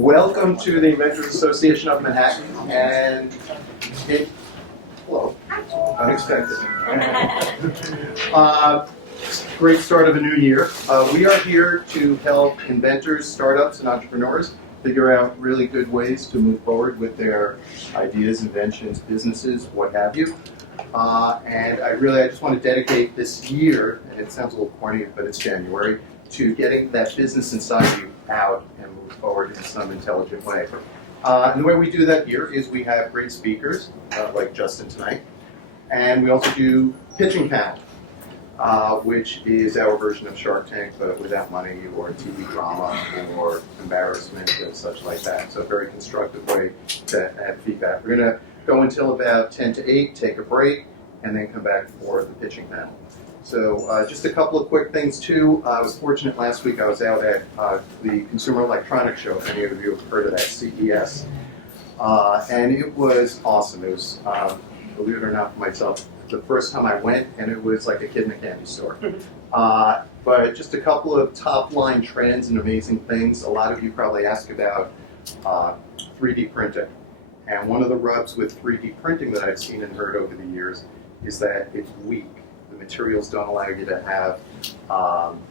Welcome to the Inventors Association of Manhattan, and hello, unexpected. Great start of a new year. We are here to help inventors, startups, and entrepreneurs figure out really good ways to move forward with their ideas, inventions, businesses, what have you. And I just want to dedicate this year, and it sounds a little corny, but it's January, to getting that business inside you out and move forward in some intelligent way. And the way we do that here is we have great speakers, like Justin tonight, and we also do pitching panel, which is our version of Shark Tank, but without money or TV drama or embarrassment and such like that. So a very constructive way to add feedback. We're going to go until about 10 to 8, take a break, and then come back for the pitching panel. So just a couple of quick things too. I was fortunate last week I was out at the Consumer Electronics Show, if any of you have heard of that, CES. And it was awesome. It was, believe it or not, for myself, the first time I went, and it was like a kid in a candy store. But just a couple of top line trends and amazing things. A lot of you probably ask about 3D printing. And one of the rubs with 3D printing that I've seen and heard over the years is that it's weak. The materials don't allow you to have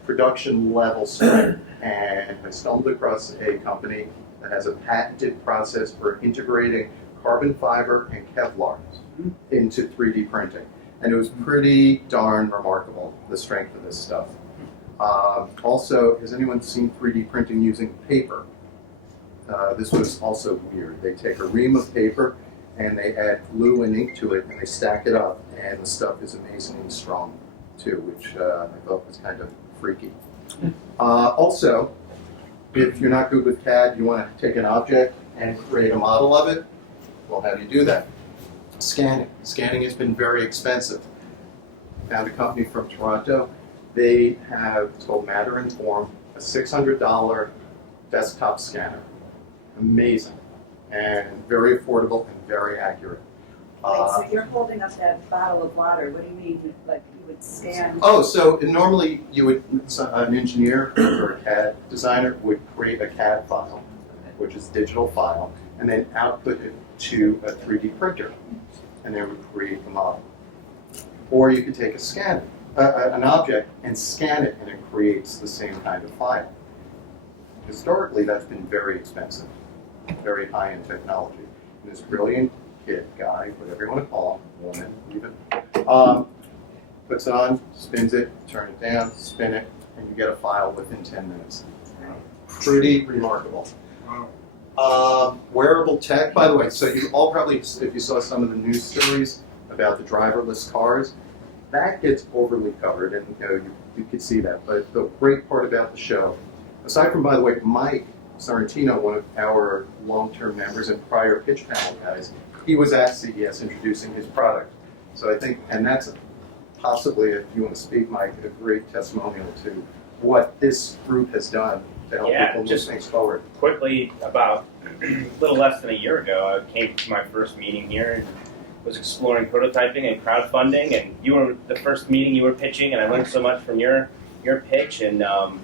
production level strength. And I stumbled across a company that has a patented process for integrating carbon fiber and Kevlar into 3D printing. And it was pretty darn remarkable, the strength of this stuff. Also, has anyone seen 3D printing using paper? This was also weird. They take a ream of paper and they add glue and ink to it and they stack it up, and the stuff is amazingly strong too, which I thought was kind of freaky. Also, if you're not good with CAD, you want to take an object and create a model of it, well, how do you do that? Scanning. Scanning has been very expensive. Found a company from Toronto. They have, it's called Matter and Form, a $600 desktop scanner. Amazing, and very affordable and very accurate. So you're holding up that bottle of water. What do you mean? Like you would scan? Oh, so normally you would, an engineer or a CAD designer would create a CAD file, which is a digital file, and then output it to a 3D printer, and they would create the model. Or you could take a scan, an object, and scan it, and it creates the same kind of file. Historically, that's been very expensive, very high-end technology. And this brilliant kid, guy, whatever you want to call him, woman, even, puts it on, spins it, turn it down, spin it, and you get a file within 10 minutes. Pretty remarkable. Wearable tech, by the way, so you all probably, if you saw some of the news stories about the driverless cars, that gets overly covered, and you could see that. But the great part about the show, aside from, by the way, Mike Sorrentino, one of our long-term members and prior pitch panel guys, he was at CES introducing his product. So I think, and that's possibly, if you want to speak, Mike, a great testimonial to what this group has done to help people move things forward. Quickly, about a little less than a year ago, I came to my first meeting here and was exploring prototyping and crowdfunding, and you were the first meeting you were pitching, and I learned so much from your pitch, and now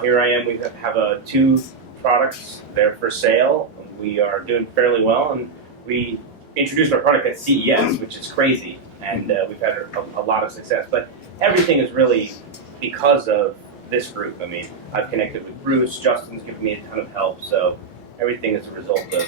here I am. We have 2 products. They're for sale. We are doing fairly well, and we introduced our product at CES, which is crazy, and we've had a lot of success. But everything is really because of this group. I mean, I've connected with Bruce. Justin's given me a ton of help, so everything is a result of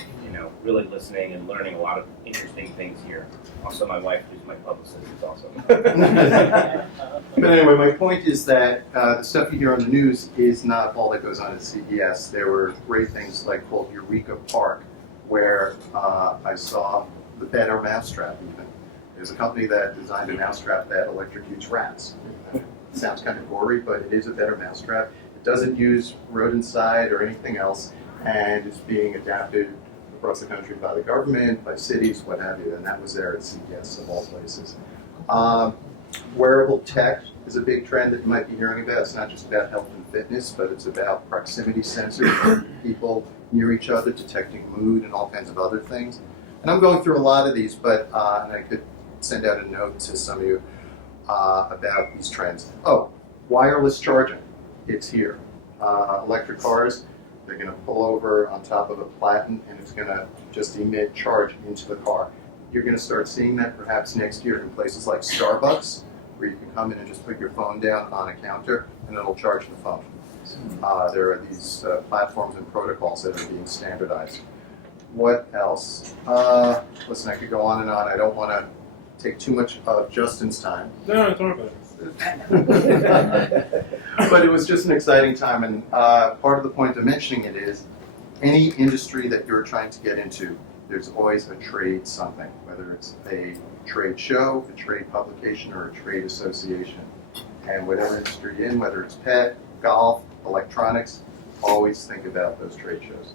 really listening and learning a lot of interesting things here. Also, my wife, who's my publicist, is awesome. But anyway, my point is that the stuff you hear on the news is not all that goes on at CES. There were great things like called Eureka Park, where I saw the better mousetrap even. There's a company that designed a mousetrap that electrocutes rats. It sounds kind of gory, but it is a better mousetrap. It doesn't use rodenticide or anything else, and it's being adapted across the country by the government, by cities, what have you, and that was there at CES of all places. Wearable tech is a big trend that you might be hearing about. It's not just about health and fitness, but it's about proximity sensors, people near each other, detecting mood and all kinds of other things. And I'm going through a lot of these, but and I could send out a note to some of you about these trends. Oh, wireless charging. It's here. Electric cars. They're going to pull over on top of a platen, and it's going to just emit charge into the car. You're going to start seeing that perhaps next year in places like Starbucks, where you can come in and just put your phone down on a counter, and it'll charge the phone. There are these platforms and protocols that are being standardized. What else? Listen, I could go on and on. I don't want to take too much of Justin's time. No, don't worry about it. But it was just an exciting time, and part of the point of mentioning it is any industry that you're trying to get into, there's always a trade something, whether it's a trade show, a trade publication, or a trade association. And whatever industry you're in, whether it's pet, golf, electronics, always think about those trade shows.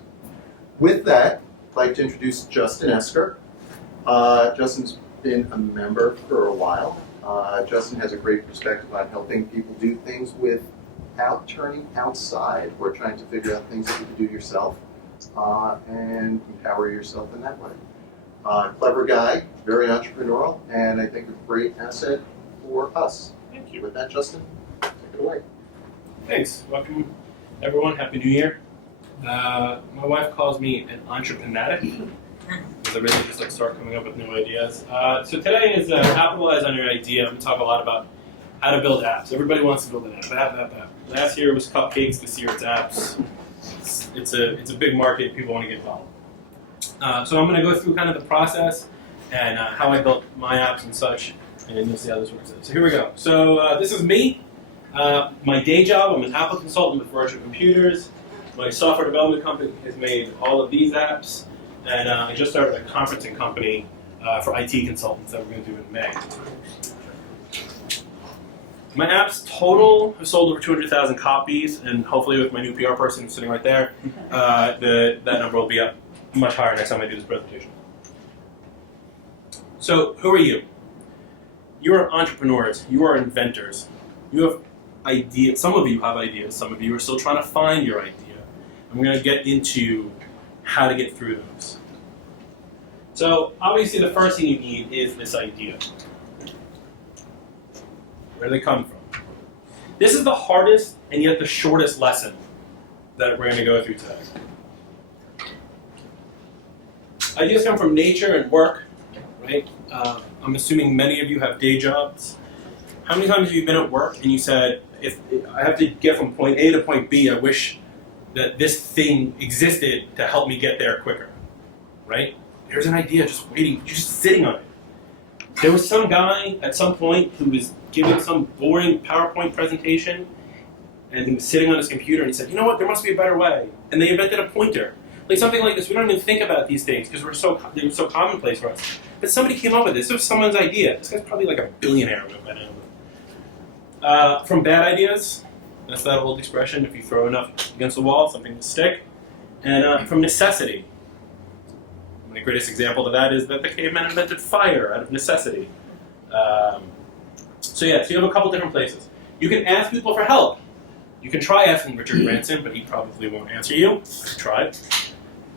With that, I'd like to introduce Justin Esgar. Justin's been a member for a while. Justin has a great perspective on helping people do things without turning outside or trying to figure out things that you can do yourself and empower yourself in that way. Clever guy, very entrepreneurial, and I think a great asset for us. Thank you. With that, Justin, take it away. Thanks. Welcome, everyone. Happy New Year. My wife calls me an entrepreneur because I really just start coming up with new ideas. So today is Appitalize On Your Idea. I'm going to talk a lot about how to build apps. Everybody wants to build an app. Last year was cupcakes. This year it's apps. It's a big market. People want to get involved. So I'm going to go through kind of the process and how I built my apps and such, and you'll see how this works out. So here we go. So this is me. My day job, I'm an Apple consultant with Virtual Computers. My software development company has made all of these apps, and I just started a conferencing company for IT consultants that we're going to do in May. My apps total have sold over 200,000 copies, and hopefully with my new PR person sitting right there, that number will be up much higher next time I do this presentation. So who are you? You are entrepreneurs. You are inventors. You have ideas. Some of you have ideas. Some of you are still trying to find your idea. I'm going to get into how to get through those. So obviously the first thing you need is this idea. Where do they come from? This is the hardest and yet the shortest lesson that we're going to go through today. Ideas come from nature and work, right? I'm assuming many of you have day jobs. How many times have you been at work and you said, if I have to get from point A to point B, I wish that this thing existed to help me get there quicker, right? There's an idea just waiting, just sitting on it. There was some guy at some point who was giving some boring PowerPoint presentation, and he was sitting on his computer and he said, you know what, there must be a better way. And they invented a pointer. Like something like this, we don't even think about these things because they were so commonplace for us. But somebody came up with this. It was someone's idea. This guy's probably like a billionaire by now. From bad ideas, that's that old expression, if you throw enough against the wall, something will stick. And from necessity. My greatest example of that is that the caveman invented fire out of necessity. So you have a couple different places. You can ask people for help. You can try asking Richard Branson, but he probably won't answer you. Try.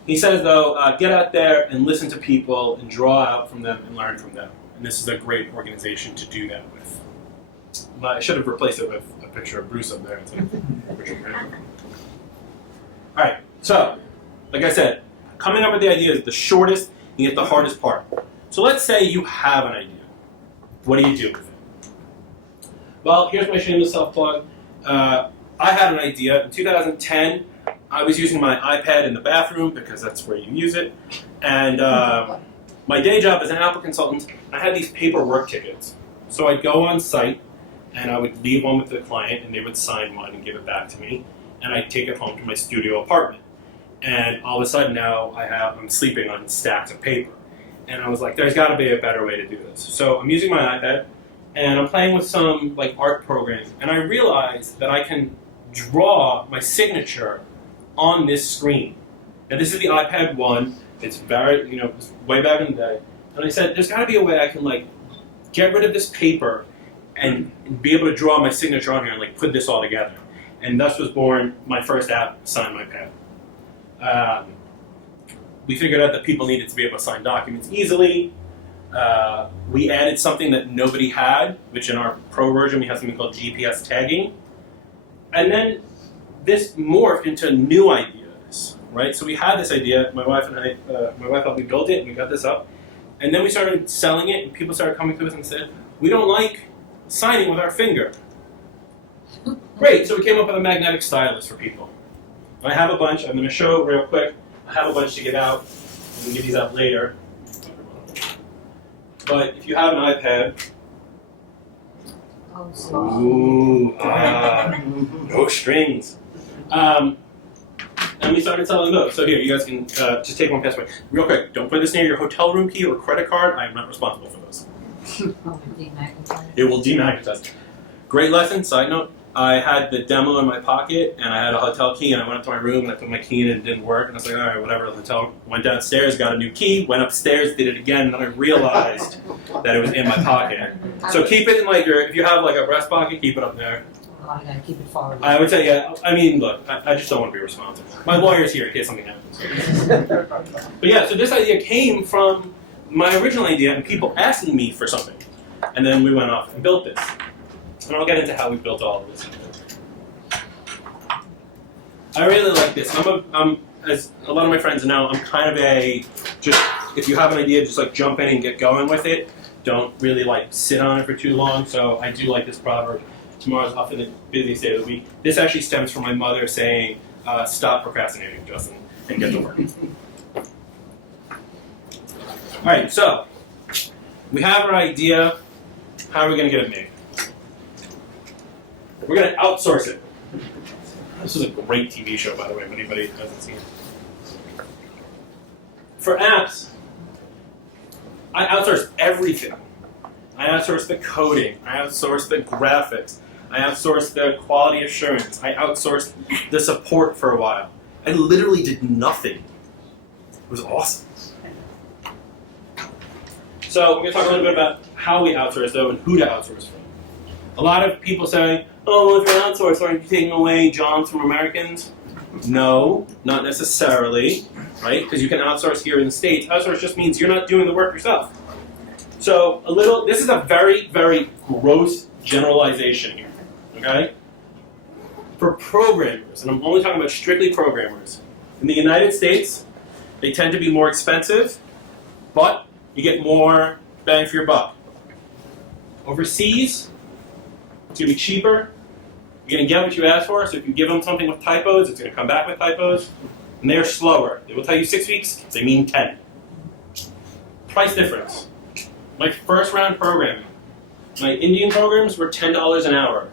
He says, though, get out there and listen to people and draw out from them and learn from them. And this is a great organization to do that with. I should have replaced it with a picture of Bruce up there instead of Richard Branson. All right, so, like I said, coming up with the idea is the shortest and yet the hardest part. So let's say you have an idea. What do you do with it? Well, here's my shameless self-plug. I had an idea. In 2010, I was using my iPad in the bathroom because that's where you use it. And my day job as an Apple consultant, I had these paper work tickets. So I'd go on site, and I would leave one with the client, and they would sign one and give it back to me. And I'd take it home to my studio apartment. And all of a sudden now I'm sleeping on stacks of paper. And I was like, there's got to be a better way to do this. So I'm using my iPad, and I'm playing with some art programs. And I realized that I can draw my signature on this screen. Now this is the iPad 1. It's very, it's way back in the day. And I said, there's got to be a way I can get rid of this paper and be able to draw my signature on here and put this all together. And thus was born my first app, SignMyPad. We figured out that people needed to be able to sign documents easily. We added something that nobody had, which in our pro version we have something called GPS tagging. And then this morphed into new ideas. right? So we had this idea. My wife helped me build it, and we got this up. And then we started selling it, and people started coming to us and said, "We don't like signing with our finger." Great. So we came up with a magnetic stylus for people. I have a bunch. I'm going to show real quick. I have a bunch to get out. We can get these out later. But if you have an iPad, no strings. And we started selling those. So here, you guys can just take one password. Real quick, don't put this near your hotel room key or credit card. I am not responsible for those. It will demagnetize. Great lesson. Side note, I had the demo in my pocket, and I had a hotel key, and I went up to my room, and I put my key in, and it didn't work. And I was like, all right, whatever. The hotel went downstairs, got a new key, went upstairs, did it again, and then I realized that it was in my pocket. So keep it in like if you have like a breast pocket, keep it up there. I gotta keep it far away. I would say, yeah. I mean, look, I just don't want to be responsible. My lawyer's here in case something happens. But yeah, so this idea came from my original idea and people asking me for something. And then we went off and built this. And I'll get into how we built all of this. I really like this. I'm as a lot of my friends know, I'm kind of just, if you have an idea, just like jump in and get going with it. Don't really like sit on it for too long. So I do like this proverb. Tomorrow's often the busiest day of the week. This actually stems from my mother saying, stop procrastinating, Justin, and get to work. All right, so we have our idea. How are we going to get it made? We're going to outsource it. This is a great TV show, by the way, if anybody hasn't seen it. For apps, I outsource everything. I outsource the coding. I outsource the graphics. I outsourced the quality assurance. I outsourced the support for a while. I literally did nothing. It was awesome. So we're going to talk a little bit about how we outsource, though, and who to outsource from. A lot of people say, oh, well, if you're outsourced, aren't you taking away jobs from Americans? No, not necessarily, right? Because you can outsource here in the States. Outsource just means you're not doing the work yourself. So this is a very, very gross generalization here. Okay? For programmers, and I'm only talking about strictly programmers, in the United States, they tend to be more expensive, but you get more bang for your buck. Overseas, it's going to be cheaper. You're going to get what you ask for, so if you give them something with typos, it's going to come back with typos. And they're slower. They will tell you 6 weeks, they mean 10. Price difference. My first round programming, my Indian programs were $10 an hour.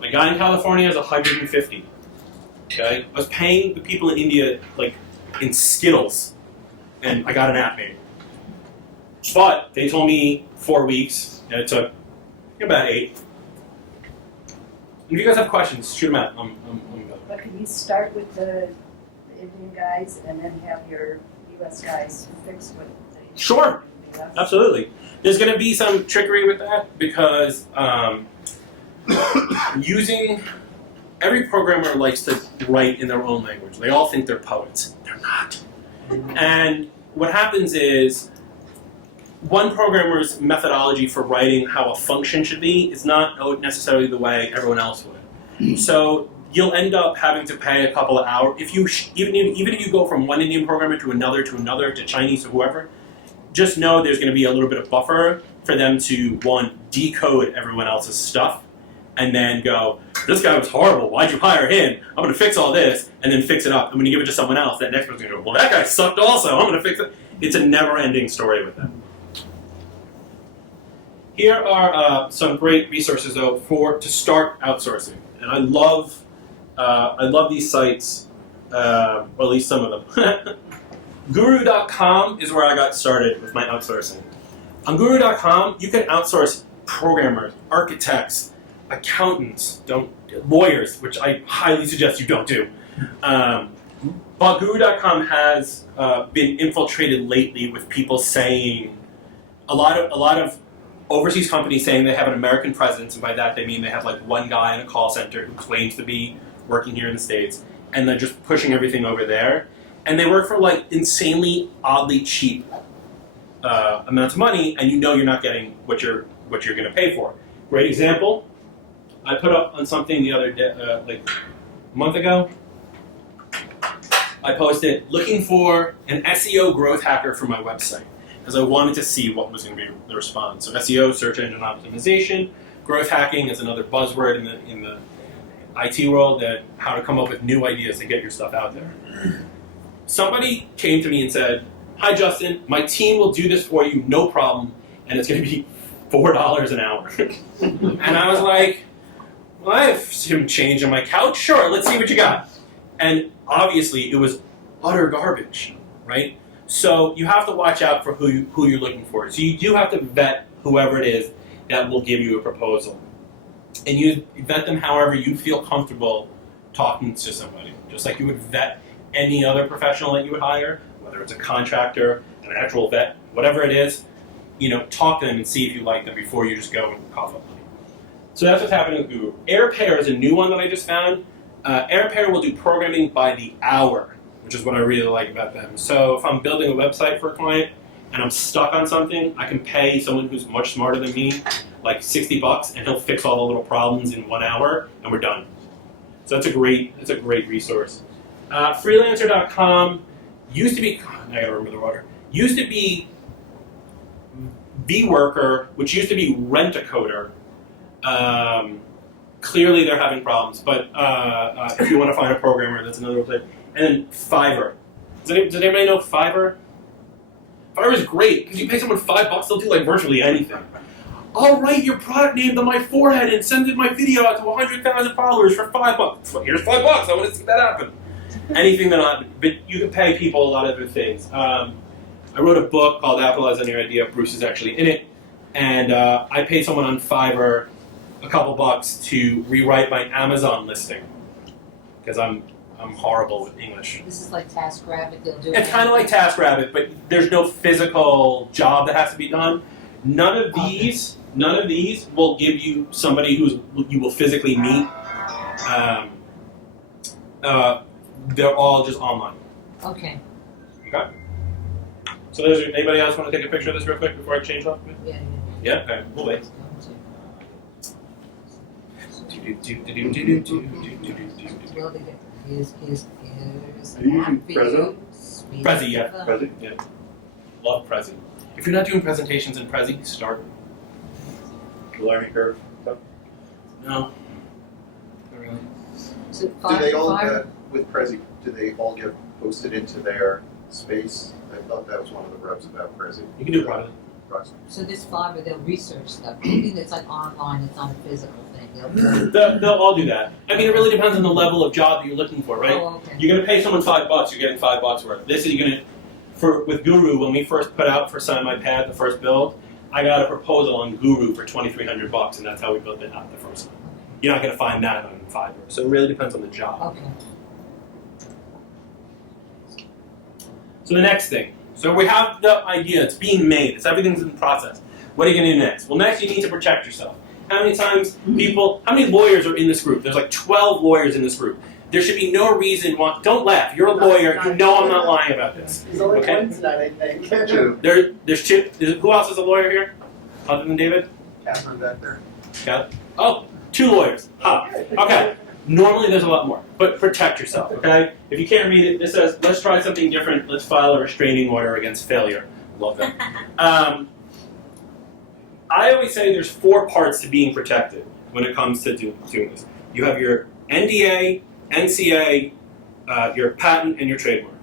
My guy in California is $150. Okay? I was paying the people in India like in Skittles, and I got an app made. But they told me 4 weeks, and it took about 8. If you guys have questions, shoot them out. I'm good. But can you start with the Indian guys and then have your US guys fix what they... Sure. Absolutely. There's going to be some trickery with that because every programmer likes to write in their own language. They all think they're poets. They're not. And what happens is one programmer's methodology for writing how a function should be is not necessarily the way everyone else would. So you'll end up having to pay a couple of hours. Even if you go from one Indian programmer to another, to Chinese, or whoever, just know there's going to be a little bit of buffer for them to, one, decode everyone else's stuff, and then go, this guy was horrible, why'd you hire him? I'm going to fix all this, and then fix it up. I'm going to give it to someone else. That next person's going to go, well, that guy sucked also, I'm going to fix it. It's a never-ending story with them. Here are some great resources, though, to start outsourcing. And I love these sites, or at least some of them. Guru.com is where I got started with my outsourcing. On Guru.com, you can outsource programmers, architects, accountants, lawyers, which I highly suggest you don't do. But Guru.com has been infiltrated lately with people saying, a lot of overseas companies saying they have an American presence, and by that they mean they have like one guy in a call center who claims to be working here in the States, and they're just pushing everything over there. And they work for like insanely, oddly cheap amounts of money, and you know you're not getting what you're going to pay for. Great example. I put up on something the other day, like a month ago. I posted looking for an SEO growth hacker for my website because I wanted to see what was going to be the response. So SEO, search engine optimization, growth hacking is another buzzword in the IT world, that how to come up with new ideas to get your stuff out there. Somebody came to me and said, "Hi Justin, my team will do this for you, no problem, and it's going to be $4 an hour." And I was like, "Well, I have some change on my couch. Sure, let's see what you got." And obviously, it was utter garbage, right? So you have to watch out for who you're looking for. So you do have to vet whoever it is that will give you a proposal. And you vet them however you feel comfortable talking to somebody. Just like you would vet any other professional that you would hire, whether it's a contractor, an actual vet, whatever it is, talk to them and see if you like them before you just go and cough up money. So that's what's happening with Google. AirPair is a new one that I just found. AirPair will do programming by the hour, which is what I really like about them. So if I'm building a website for a client and I'm stuck on something, I can pay someone who's much smarter than me, like $60, and he'll fix all the little problems in 1 hour, and we're done. So that's a great resource. Freelancer.com used to be, I gotta remember the order, used to be VWorker, which used to be Rent-A-Coder. Clearly they're having problems, but if you want to find a programmer, that's another website. And then Fiverr. Does anybody know Fiverr? Fiverr is great, because you pay someone $5, they'll do like virtually anything. I'll write your product name on my forehead and send my video out to 100,000 followers for $5. So here's $5, I want to see that happen. Anything that'll happen, but you can pay people a lot of other things. I wrote a book called Appitalize On Your Idea. Bruce is actually in it. And I paid someone on Fiverr a couple bucks to rewrite my Amazon listing, because I'm horrible with English. This is like TaskRabbit. They'll do It's kind of like TaskRabbit, but there's no physical job that has to be done. None of these will give you somebody you will physically meet. They're all just online. Okay. Okay. So anybody else want to take a picture of this real quick before I change off? Yeah. Yeah. Okay. We'll wait. Well, they get here's Are you using Prezzo? Prezi, yeah. Prezi, yeah. Love Prezi. If you're not doing presentations in Prezi, start. Learning curve. No. Not really. So Do they all Fiverr- with Prezi? Do they all get posted into their space? I thought that was one of the rubs about Prezi. You can do privately. So this Fiverr, they'll research stuff. Anything that's like online, it's not a physical thing. They'll all do that. I mean, it really depends on the level of job that you're looking for, right? Oh, okay. You're going to pay someone $5, you're getting $5 worth. This is with Guru, when we first put out for SignMyPad, the first build, I got a proposal on Guru for $2,300, and that's how we built it out the first time. You're not going to find that on Fiverr. So it really depends on the job. Okay. So the next thing. So we have the idea, it's being made, everything's in process. What are you going to do next? Well, next you need to protect yourself. How many lawyers are in this group? There's like 12 lawyers in this group. There should be no reason why, don't laugh, you're a lawyer, you know I'm not lying about this. There's only Okay. one tonight, I think. Two. There's Chip, who else is a lawyer here? Other than David? Catherine back there. Got it? Oh, 2 lawyers. Huh. Okay. Normally there's a lot more, but protect yourself, okay? If you can't read it, this says, let's try something different. Let's file a restraining order against failure. Love that. I always say there's 4 parts to being protected when it comes to doing this. You have your NDA, NCA, your patent, and your trademark.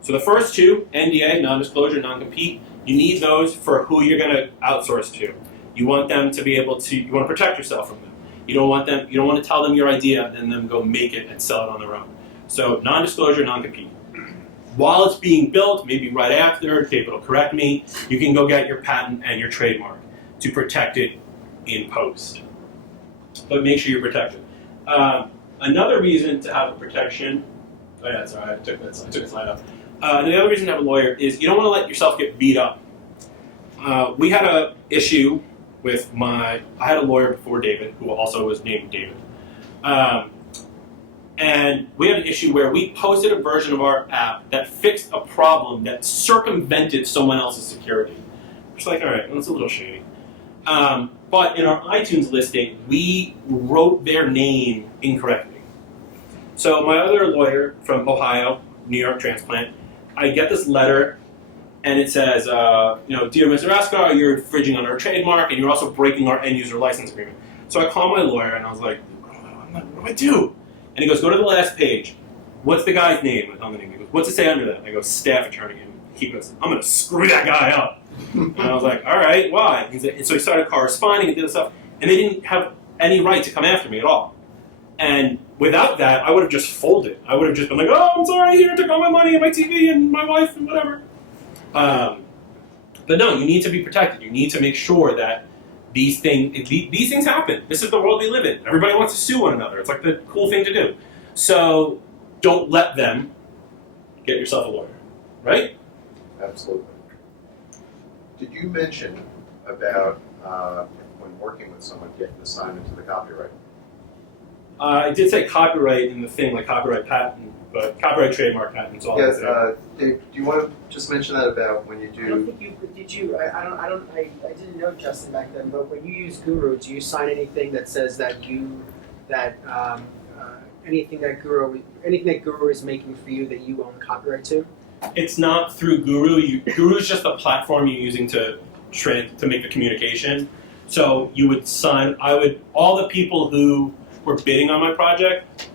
So the first 2, NDA, non-disclosure, non-compete, you need those for who you're going to outsource to. You want them to be able to, you want to protect yourself from them. You don't want to tell them your idea and then them go make it and sell it on their own. So non-disclosure, non-compete. While it's being built, maybe right after, David will correct me, you can go get your patent and your trademark to protect it in post. But make sure you're protected. Another reason to have a protection, oh yeah, sorry, I took a slide up. The other reason to have a lawyer is you don't want to let yourself get beat up. We had an issue with I had a lawyer before David, who also was named David. And we had an issue where we posted a version of our app that fixed a problem that circumvented someone else's security. It's like, all right, that's a little shady. But in our iTunes listing, we wrote their name incorrectly. So my other lawyer from Ohio, New York transplant. I get this letter, and it says, dear Mr. Esgar, you're infringing on our trademark, and you're also breaking our end user license agreement. So I call my lawyer, and I was like, what do I do? And he goes, go to the last page. What's the guy's name? I tell him the name. He goes, what's it say under that? And I go, staff attorney. And he goes, I'm going to screw that guy up. And I was like, all right, why? And so he started corresponding and did stuff, and they didn't have any right to come after me at all. And without that, I would have just folded. I would have just been like, oh, I'm sorry, here, took all my money and my TV and my wife and whatever. But no, you need to be protected. You need to make sure that these things happen. This is the world we live in. Everybody wants to sue one another. It's like the cool thing to do. So don't let them get yourself a lawyer, right? Absolutely. Did you mention about when working with someone getting assigned into the copyright? I did say copyright in the thing, like copyright patent, but copyright, trademark, patents, all Yes, that. Dave, do you want to just mention that about when you I don't do? think you did. You I didn't know Justin back then. But when you use Guru, do you sign anything that says that anything that Guru is making for you that you own copyright to? It's not through Guru. Guru is just the platform you're using to make the communication. So you would sign. All the people who were bidding on my project,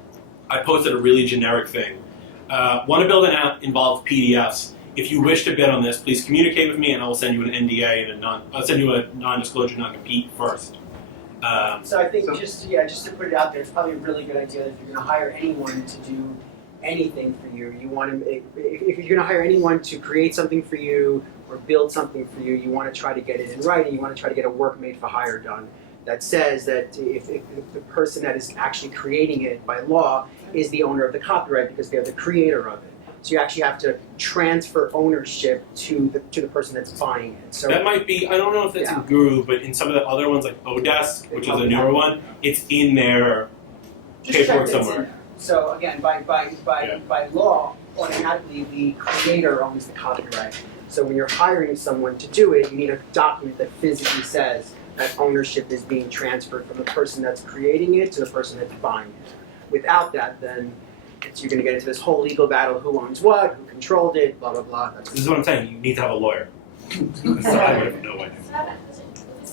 I posted a really generic thing. Want to build an app involves PDFs. If you wish to bid on this, please communicate with me, and I will send you an NDA and I'll send you a non-disclosure, non-compete first. So I think just to put it out there, it's probably a really good idea that if you're going to hire anyone to do anything for you, you want to if you're going to hire anyone to create something for you or build something for you, you want to try to get it in writing. You want to try to get a work made for hire done that says that if the person that is actually creating it by law is the owner of the copyright because they're the creator of it. So you actually have to transfer ownership to the person that's buying it. So that might be, I don't know if that's in Guru, but in some of the other ones like Odesk, which is a newer one, it's in their just check paperwork that it's in somewhere. there. So again, by law, automatically the creator owns the copyright. So when you're hiring someone to do it, you need a document that physically says that ownership is being transferred from the person that's creating it to the person that's buying it. Without that, then you're going to get into this whole legal battle: who owns what, who controlled it, blah blah blah. This is what I'm saying. You need to have a lawyer. So I would have no idea.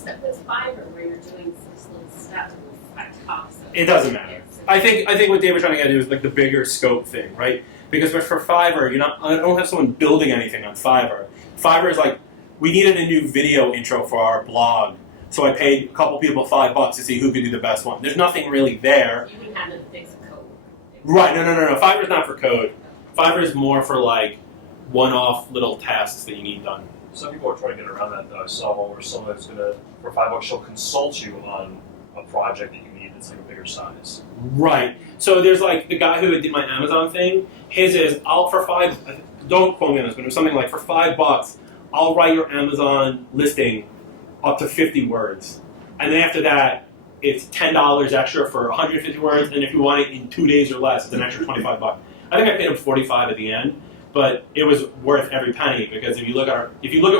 This Fiverr where you're doing this little steps at top. It doesn't matter. I think what Dave was trying to get to is like the bigger scope thing, right? Because for Fiverr, I don't have someone building anything on Fiverr. Fiverr is like, we needed a new video intro for our blog, so I paid a couple people $5 to see who could do the best one. There's nothing really there. You wouldn't have to fix a code. Right? No. Fiverr's not for code. Fiverr is more for like one-off little tasks that you need done. Some people are trying to get around that though. I saw one where someone's gonna, for $5, she'll consult you on a project that you need that's like a bigger size. Right. So there's like the guy who did my Amazon thing. His is don't quote me on this, but it was something like for $5, I'll write your Amazon listing up to 50 words, and then after that, it's $10 extra for 150 words, and if you want it in 2 days or less, it's an extra $25. I think I paid him $45 at the end, but it was worth every penny because if you look at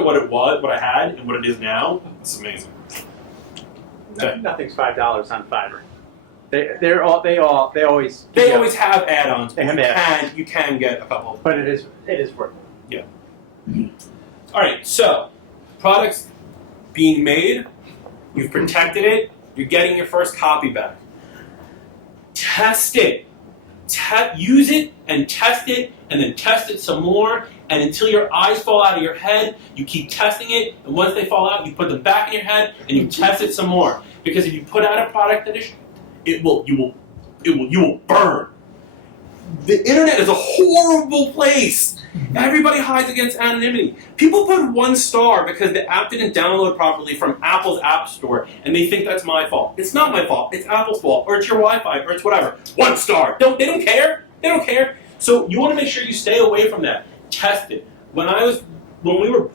what it was, what I had, and what it is now, it's amazing. Okay. Nothing's $5 on Fiverr. They always have add-ons. They But have you can get a couple. but it is worth it. All right, so products being made, you've protected it, you're getting your first copy back. Test it. Use it and test it, and then test it some more, and until your eyes fall out of your head, you keep testing it, and once they fall out, you put them back in your head, and you test it some more. Because if you put out a product that is, you will burn. The internet is a horrible place. Everybody hides against anonymity. People put 1 star because the app didn't download properly from Apple's App Store, and they think that's my fault. It's not my fault. It's Apple's fault, or it's your Wi-Fi, or it's whatever. 1 star. They don't care. They don't care. So you want to make sure you stay away from that. Test it. When my wife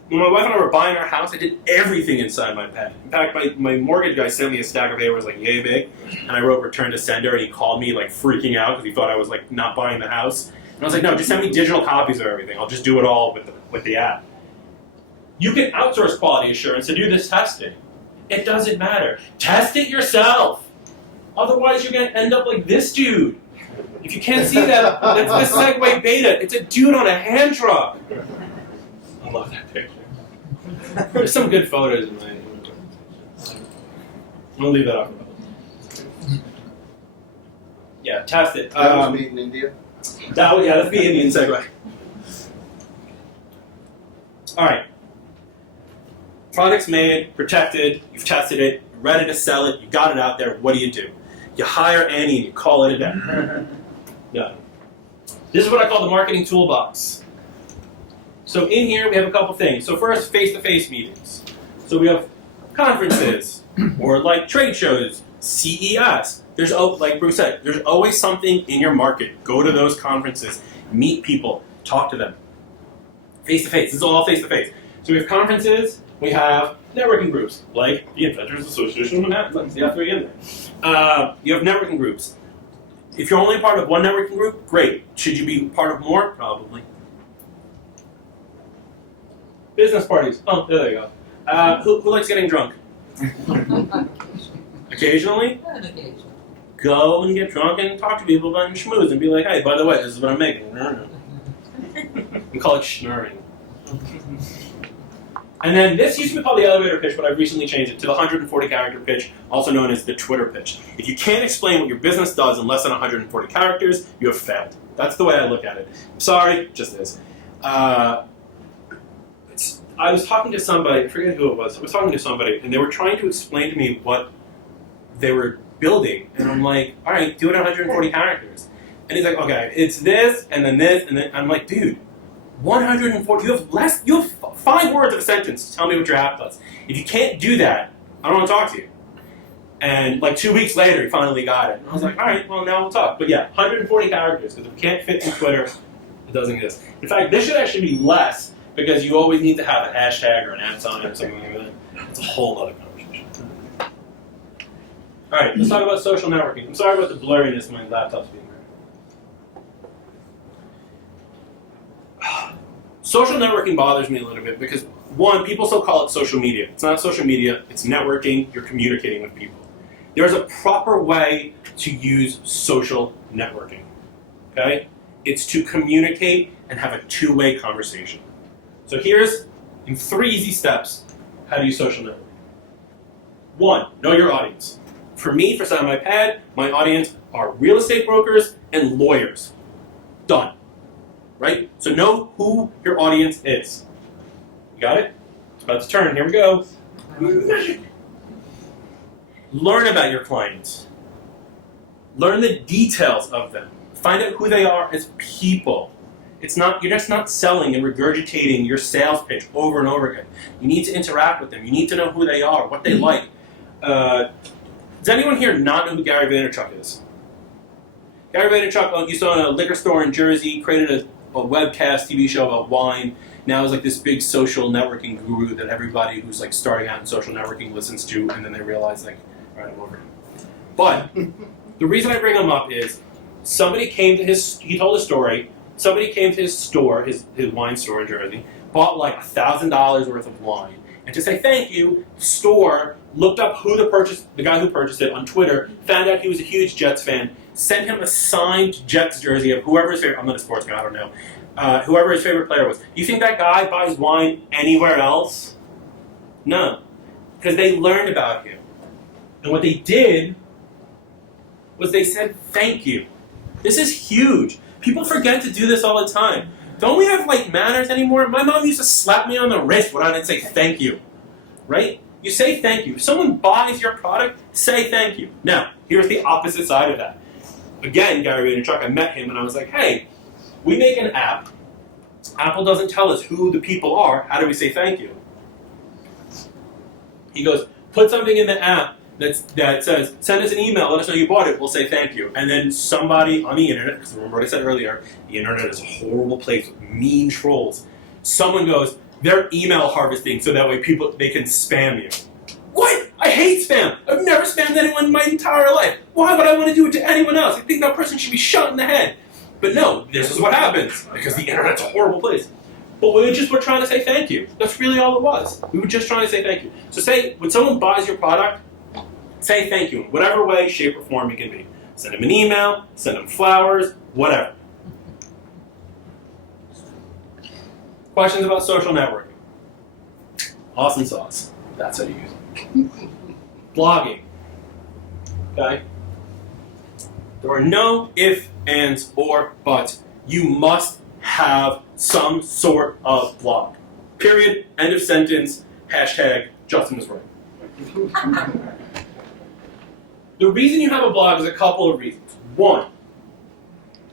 and I were buying our house, I did everything in SignMyPad. In fact, my mortgage guy sent me a stack of papers like yay big, and I wrote return to sender, and he called me like freaking out because he thought I was like not buying the house. And I was like, no, just send me digital copies of everything. I'll just do it all with the app. You can outsource quality assurance to do this testing. It doesn't matter. Test it yourself. Otherwise, you're going to end up like this dude. If you can't see that, that's the Segway Beta. It's a dude on a hand truck. I love that picture. There's some good photos in my. I'm gonna leave that off. Yeah, test it. That was made in India. That's the Indian Segway. All right. Product's made, protected, you've tested it, you're ready to sell it, you got it out there. What do? You hire Annie and you call it a day. Yeah. This is what I call the marketing toolbox. So in here we have a couple things. So first, face-to-face meetings. So we have conferences or like trade shows, CES. There's, like Bruce said, there's always something in your market. Go to those conferences, meet people, talk to them. Face-to-face. This is all face-to-face. So we have conferences. We have networking groups, like the Inventors Association of Manhattan. You have three in there. You have networking groups. If you're only part of one networking group, great. Should you be part of more? Probably. Business parties. Oh, there you go. Who likes getting drunk? Occasionally? Occasionally. Go and get drunk and talk to people about schmooze and be like, hey, by the way, this is what I'm making. We call it schnurring. And then this used to be called the elevator pitch, but I've recently changed it to the 140-character pitch, also known as the Twitter pitch. If you can't explain what your business does in less than 140 characters, you have failed. That's the way I look at it. I'm sorry, just is. I was talking to somebody, I forget who it was, I was talking to somebody, and they were trying to explain to me what they were building, and I'm like, all right, do it in 140 characters. And he's like, okay, it's this, and then I'm like, dude, 140, you have 5 words of a sentence to tell me what your app does. If you can't do that, I don't want to talk to you. And like 2 weeks later, he finally got it. And I was like, all right, well, now we'll talk. But yeah, 140 characters, because if it can't fit in Twitter, it doesn't exist. In fact, this should actually be less, because you always need to have a hashtag or an @ sign or something like that. It's a whole other conversation. All right, let's talk about social networking. I'm sorry about the blurriness, my laptop's being Social networking bothers me a little bit because, one, people still call it social media. It's not social media, it's networking, you're communicating with people. There's a proper way to use social networking, okay? It's to communicate and have a two-way conversation. So here's, in 3 easy steps, how to use social networking. 1, know your audience. For me, for SignMyPad, my audience are real estate brokers and lawyers. Done. Right? So know who your audience is. You got it? It's about to turn. Here we go. Learn about your clients. Learn the details of them. Find out who they are as people. You're just not selling and regurgitating your sales pitch over and over again. You need to interact with them. You need to know who they are, what they like. Does anyone here not know who Gary Vaynerchuk is? Gary Vaynerchuk used to own a liquor store in Jersey, created a webcast TV show about wine. Now is like this big social networking guru that everybody who's like starting out in social networking listens to, and then they realize like, all right, I'm over him. But the reason I bring him up is somebody came to he told a story, somebody came to his store, his wine store in Jersey, bought like $1,000 worth of wine. And to say thank you, the store looked up the guy who purchased it on Twitter, found out he was a huge Jets fan, sent him a signed Jets jersey of whoever his favorite, I'm not a sports guy, I don't know, whoever his favorite player was. You think that guy buys wine anywhere else? No. Because they learned about him. And what they did was they said thank you. This is huge. People forget to do this all the time. Don't we have like manners anymore? My mom used to slap me on the wrist when I didn't say thank you. Right? You say thank you. If someone buys your product, say thank you. Now, here's the opposite side of that. Again, Gary Vaynerchuk, I met him and I was like, hey, we make an app. Apple doesn't tell us who the people are. How do we say thank you? He goes, put something in the app that says, send us an email, let us know you bought it, we'll say thank you. And then somebody on the internet, because remember what I said earlier, the internet is a horrible place with mean trolls. Someone goes, they're email harvesting so that way they can spam you. What? I hate spam. I've never spammed anyone in my entire life. Why would I want to do it to anyone else? I think that person should be shot in the head. But no, this is what happens because the internet's a horrible place. But we were trying to say thank you. That's really all it was. We were just trying to say thank you. So say, when someone buys your product, say thank you in whatever way, shape, or form it can be. Send them an email, send them flowers, whatever. Questions about social networking? Awesome sauce. That's how you use it. Blogging. Okay? There are no ifs, ands, or buts. You must have some sort of blog. Period. End of sentence. Hashtag Justin is right. The reason you have a blog is a couple of reasons. One,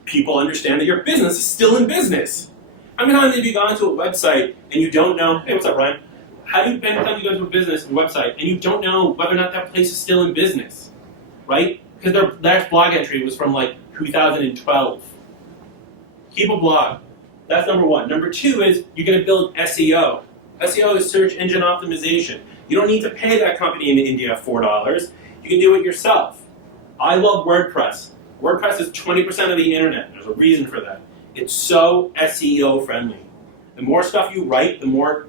people understand that your business is still in business. How many times have you gone to a website and you don't know, hey, what's up, Ryan? How do you many times you go to a business website and you don't know whether or not that place is still in business, right? Because their last blog entry was from like 2012. Keep a blog. That's number one. Number two is you're going to build SEO. SEO is search engine optimization. You don't need to pay that company in India $4. You can do it yourself. I love WordPress. WordPress is 20% of the internet. There's a reason for that. It's so SEO friendly. The more stuff you write, the more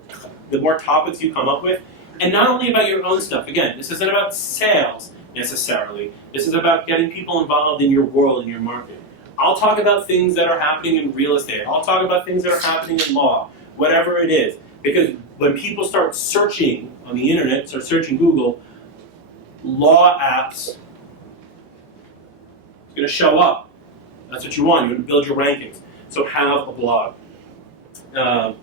topics you come up with. And not only about your own stuff. Again, this isn't about sales necessarily. This is about getting people involved in your world, in your market. I'll talk about things that are happening in real estate. I'll talk about things that are happening in law, whatever it is. Because when people start searching on the internet, start searching Google, law apps, it's going to show up. That's what you want. You want to build your rankings. So have a blog. Now,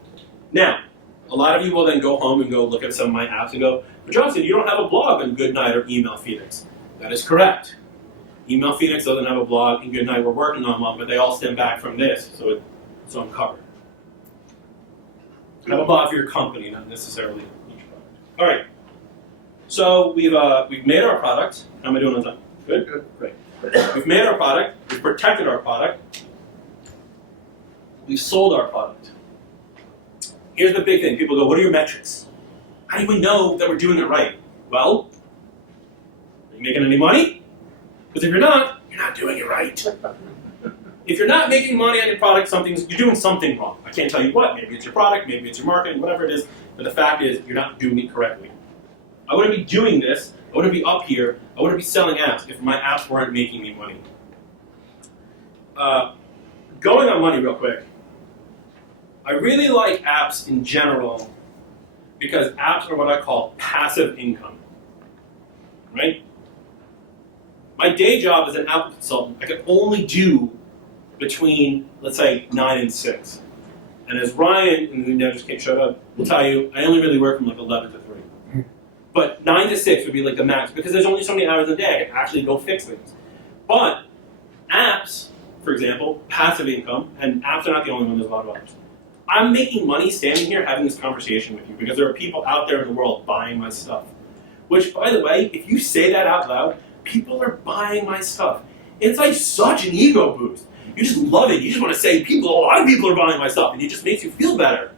a lot of you will then go home and go look at some of my apps and go, but Johnson, you don't have a blog on Goodnight or Email Phoenix. That is correct. Email Phoenix doesn't have a blog, and Goodnight we're working on one, but they all stem back from this, so I'm covered. Have a blog for your company, not necessarily each product. All right. So we've made our product. How am I doing on time? Good? Good. Great. We've made our product. We've protected our product. We've sold our product. Here's the big thing. People go, what are your metrics? How do we know that we're doing it right? Well, are you making any money? Because if you're not doing it right. If you're not making money on your product, you're doing something wrong. I can't tell you what. Maybe it's your product, maybe it's your marketing, whatever it is. But the fact is, you're not doing it correctly. I wouldn't be doing this. I wouldn't be up here. I wouldn't be selling apps if my apps weren't making me money. Going on money real quick. I really like apps in general because apps are what I call passive income. Right? My day job as an app consultant, I can only do between, let's say, 9 and 6. And as Ryan, and who just showed up, will tell you, I only really work from like 11 to 3. But 9 to 6 would be like the max, because there's only so many hours a day I can actually go fix things. But apps, for example, passive income, and apps are not the only one, there's a lot of others. I'm making money standing here having this conversation with you because there are people out there in the world buying my stuff. Which, by the way, if you say that out loud, people are buying my stuff. It's like such an ego boost. You just love it. You just want to say, a lot of people are buying my stuff, and it just makes you feel better.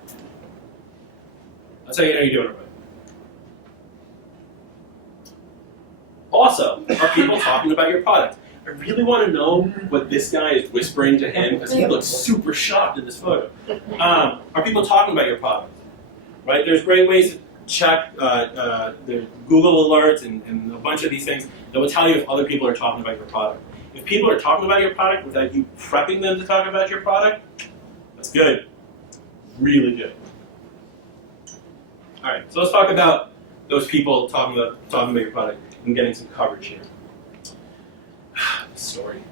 That's how you know you're doing it right. Also, are people talking about your product? I really want to know what this guy is whispering to him, because he looks super shocked in this photo. Are people talking about your product? Right? There's great ways to check the Google alerts and a bunch of these things that will tell you if other people are talking about your product. If people are talking about your product without you prepping them to talk about your product, that's good. Really good. All right, so let's talk about those people talking about your product and getting some coverage here. Story.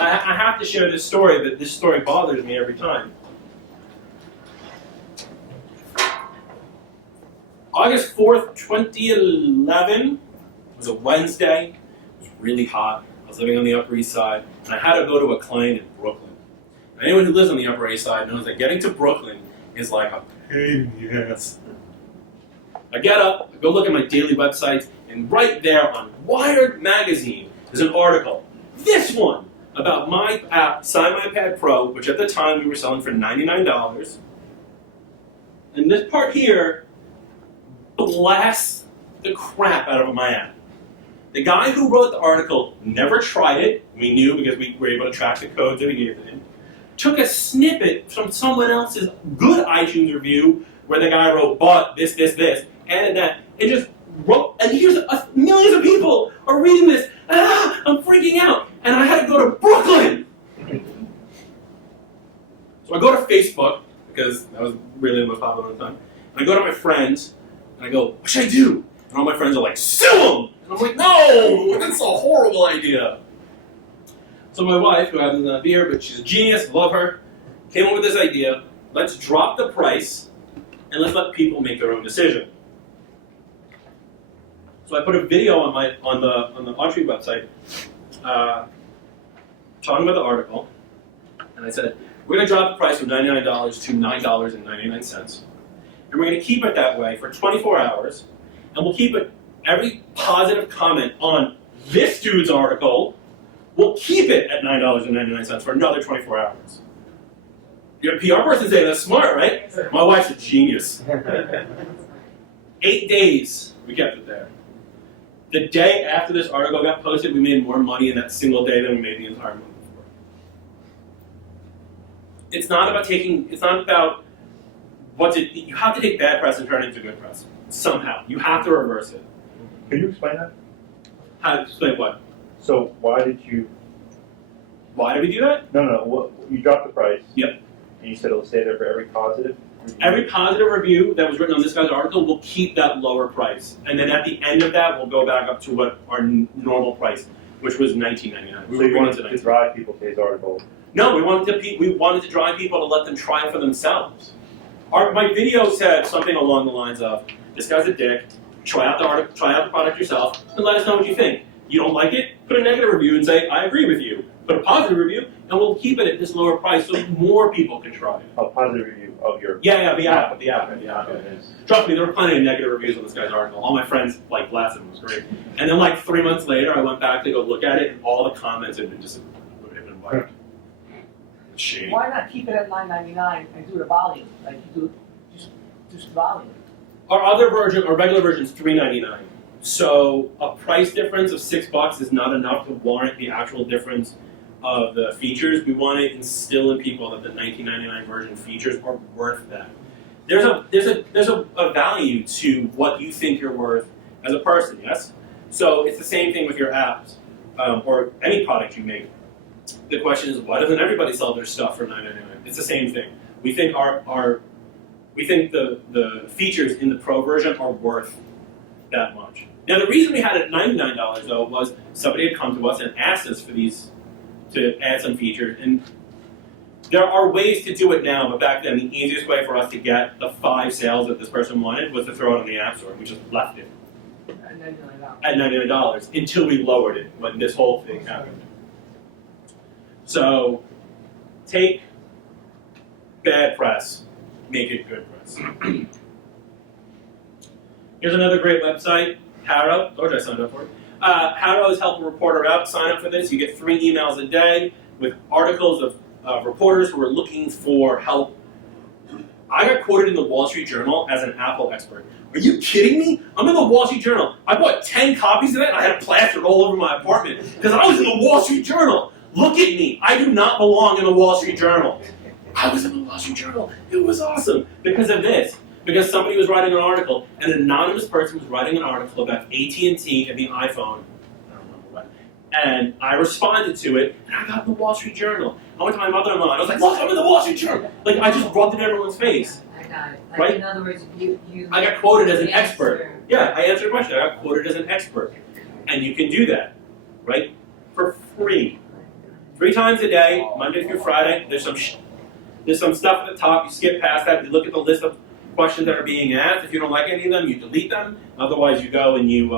I have to share this story, but this story bothers me every time. August 4th, 2011 was a Wednesday. It was really hot. I was living on the Upper East Side, and I had to go to a client in Brooklyn. Anyone who lives on the Upper East Side knows that getting to Brooklyn is like a pain in the ass. I get up, I go look at my daily websites, and right there on Wired Magazine is an article. This one about my app, SignMyPad Pro, which at the time we were selling for $99. And this part here blasts the crap out of my app. The guy who wrote the article never tried it. We knew because we were able to track the codes that we gave to him. Took a snippet from someone else's good iTunes review where the guy wrote, but this, added that, and just wrote, and here's millions of people are reading this. I'm freaking out. And I had to go to Brooklyn. So I go to Facebook, because that was really the most popular at the time. And I go to my friends, and I go, what should I do? And all my friends are like, sue him! And I'm like, no, that's a horrible idea. So my wife, who happens to not be here, but she's a genius, love her, came up with this idea. Let's drop the price, and let's let people make their own decision. So I put a video on the Autriv website talking about the article, and I said, we're going to drop the price from $99 to $9.99, and we're going to keep it that way for 24 hours, and we'll keep it, every positive comment on this dude's article, we'll keep it at $9.99 for another 24 hours. Your PR person saying that's smart, right? My wife's a genius. 8 days, we kept it there. The day after this article got posted, we made more money in that single day than we made the entire month before. It's not about you have to take bad press and turn it into good press. Somehow. You have to reverse it. Can you explain that? How to explain what? So why did we do that? No, you dropped the price. Yep. And you said it'll stay there for every positive review? Every positive review that was written on this guy's article will keep that lower price. And then at the end of that, we'll go back up to what our normal price, which was $19.99. So you wanted to drive people to his article? No, we wanted to drive people to let them try it for themselves. My video said something along the lines of, this guy's a dick, try out the product yourself, and let us know what you think. You don't like it? Put a negative review and say, I agree with you. Put a positive review, and we'll keep it at this lower price so more people can try it. A positive review of your... The app. Trust me, there were plenty of negative reviews on this guy's article. All my friends blasted him. It was great. And then 3 months later, I went back to go look at it, and all the comments had been wiped. It's shady. Why not keep it at $9.99 and do the volume? Like you do just volume. Our regular version is $3.99. So a price difference of $6 is not enough to warrant the actual difference of the features. We want to instill in people that the $19.99 version features are worth that. There's a value to what you think you're worth as a person, yes? So it's the same thing with your apps or any product you make. The question is, why doesn't everybody sell their stuff for $9.99? It's the same thing. We think the features in the Pro version are worth that much. Now the reason we had it at $99 though was somebody had come to us and asked us to add some features, and there are ways to do it now, but back then the easiest way for us to get the 5 sales that this person wanted was to throw it on the App Store, and we just left it at $99 until we lowered it when this whole thing happened. So take bad press, make it good press. Here's another great website, Harrow. Told you I signed up for it. Harrow is helping a reporter out. Sign up for this. You get 3 emails a day with articles of reporters who are looking for help. I got quoted in the Wall Street Journal as an Apple expert. Are you kidding me? I'm in the Wall Street Journal. I bought 10 copies of it, and I had it plastered all over my apartment because I was in the Wall Street Journal. Look at me. I do not belong in the Wall Street Journal. I was in the Wall Street Journal. It was awesome because of this. Because somebody was writing an article, an anonymous person was writing an article about AT&T and the iPhone, I don't remember what, and I responded to it, and I got in the Wall Street Journal. I went to my mother-in-law, and I was like, look, I'm in the Wall Street Journal! I just rubbed it in everyone's face. I got it. Right? In other words, you I got quoted as an you expert. answer. Yeah, I answered a question. I got quoted as an expert. And you can do that, right? For free. 3 times a day, Monday through Friday. There's some stuff at the top. You skip past that. You look at the list of questions that are being asked. If you don't like any of them, you delete them. Otherwise, you go and you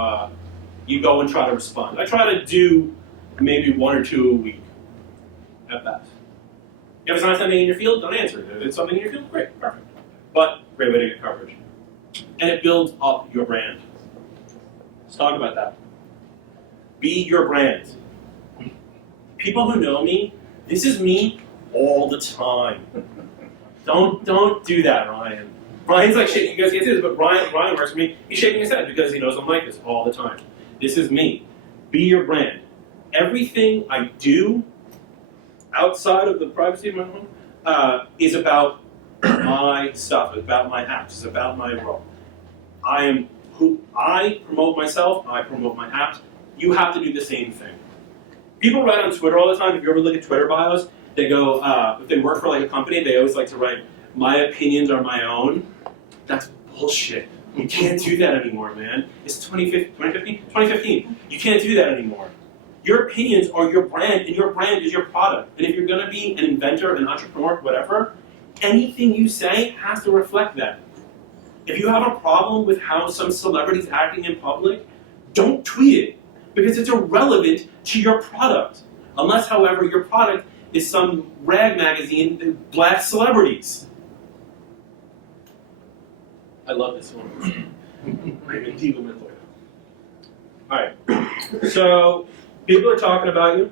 go and try to respond. I try to do maybe 1 or 2 a week at best. If it's not something in your field, don't answer it. If it's something in your field, great, perfect. But great way to get coverage. And it builds up your brand. Let's talk about that. Be your brand. People who know me, this is me all the time. Don't do that, Ryan. Ryan's like shaking. You guys can't see this, but Ryan works for me. He's shaking his head because he knows I'm like this all the time. This is me. Be your brand. Everything I do outside of the privacy of my home is about my stuff. It's about my apps. It's about my role. I am who I promote myself, I promote my apps, you have to do the same thing. People write on Twitter all the time. If you ever look at Twitter bios, they go, if they work for like a company, they always like to write, my opinions are my own. That's bullshit. You can't do that anymore, man. It's 2015? You can't do that anymore. Your opinions are your brand, and your brand is your product. And if you're going to be an inventor, an entrepreneur, whatever, anything you say has to reflect that. If you have a problem with how some celebrity's acting in public, don't tweet it, because it's irrelevant to your product. Unless, however, your product is some rag magazine that blasts celebrities. I love this one. I'm in deep with it. Alright, so people are talking about you.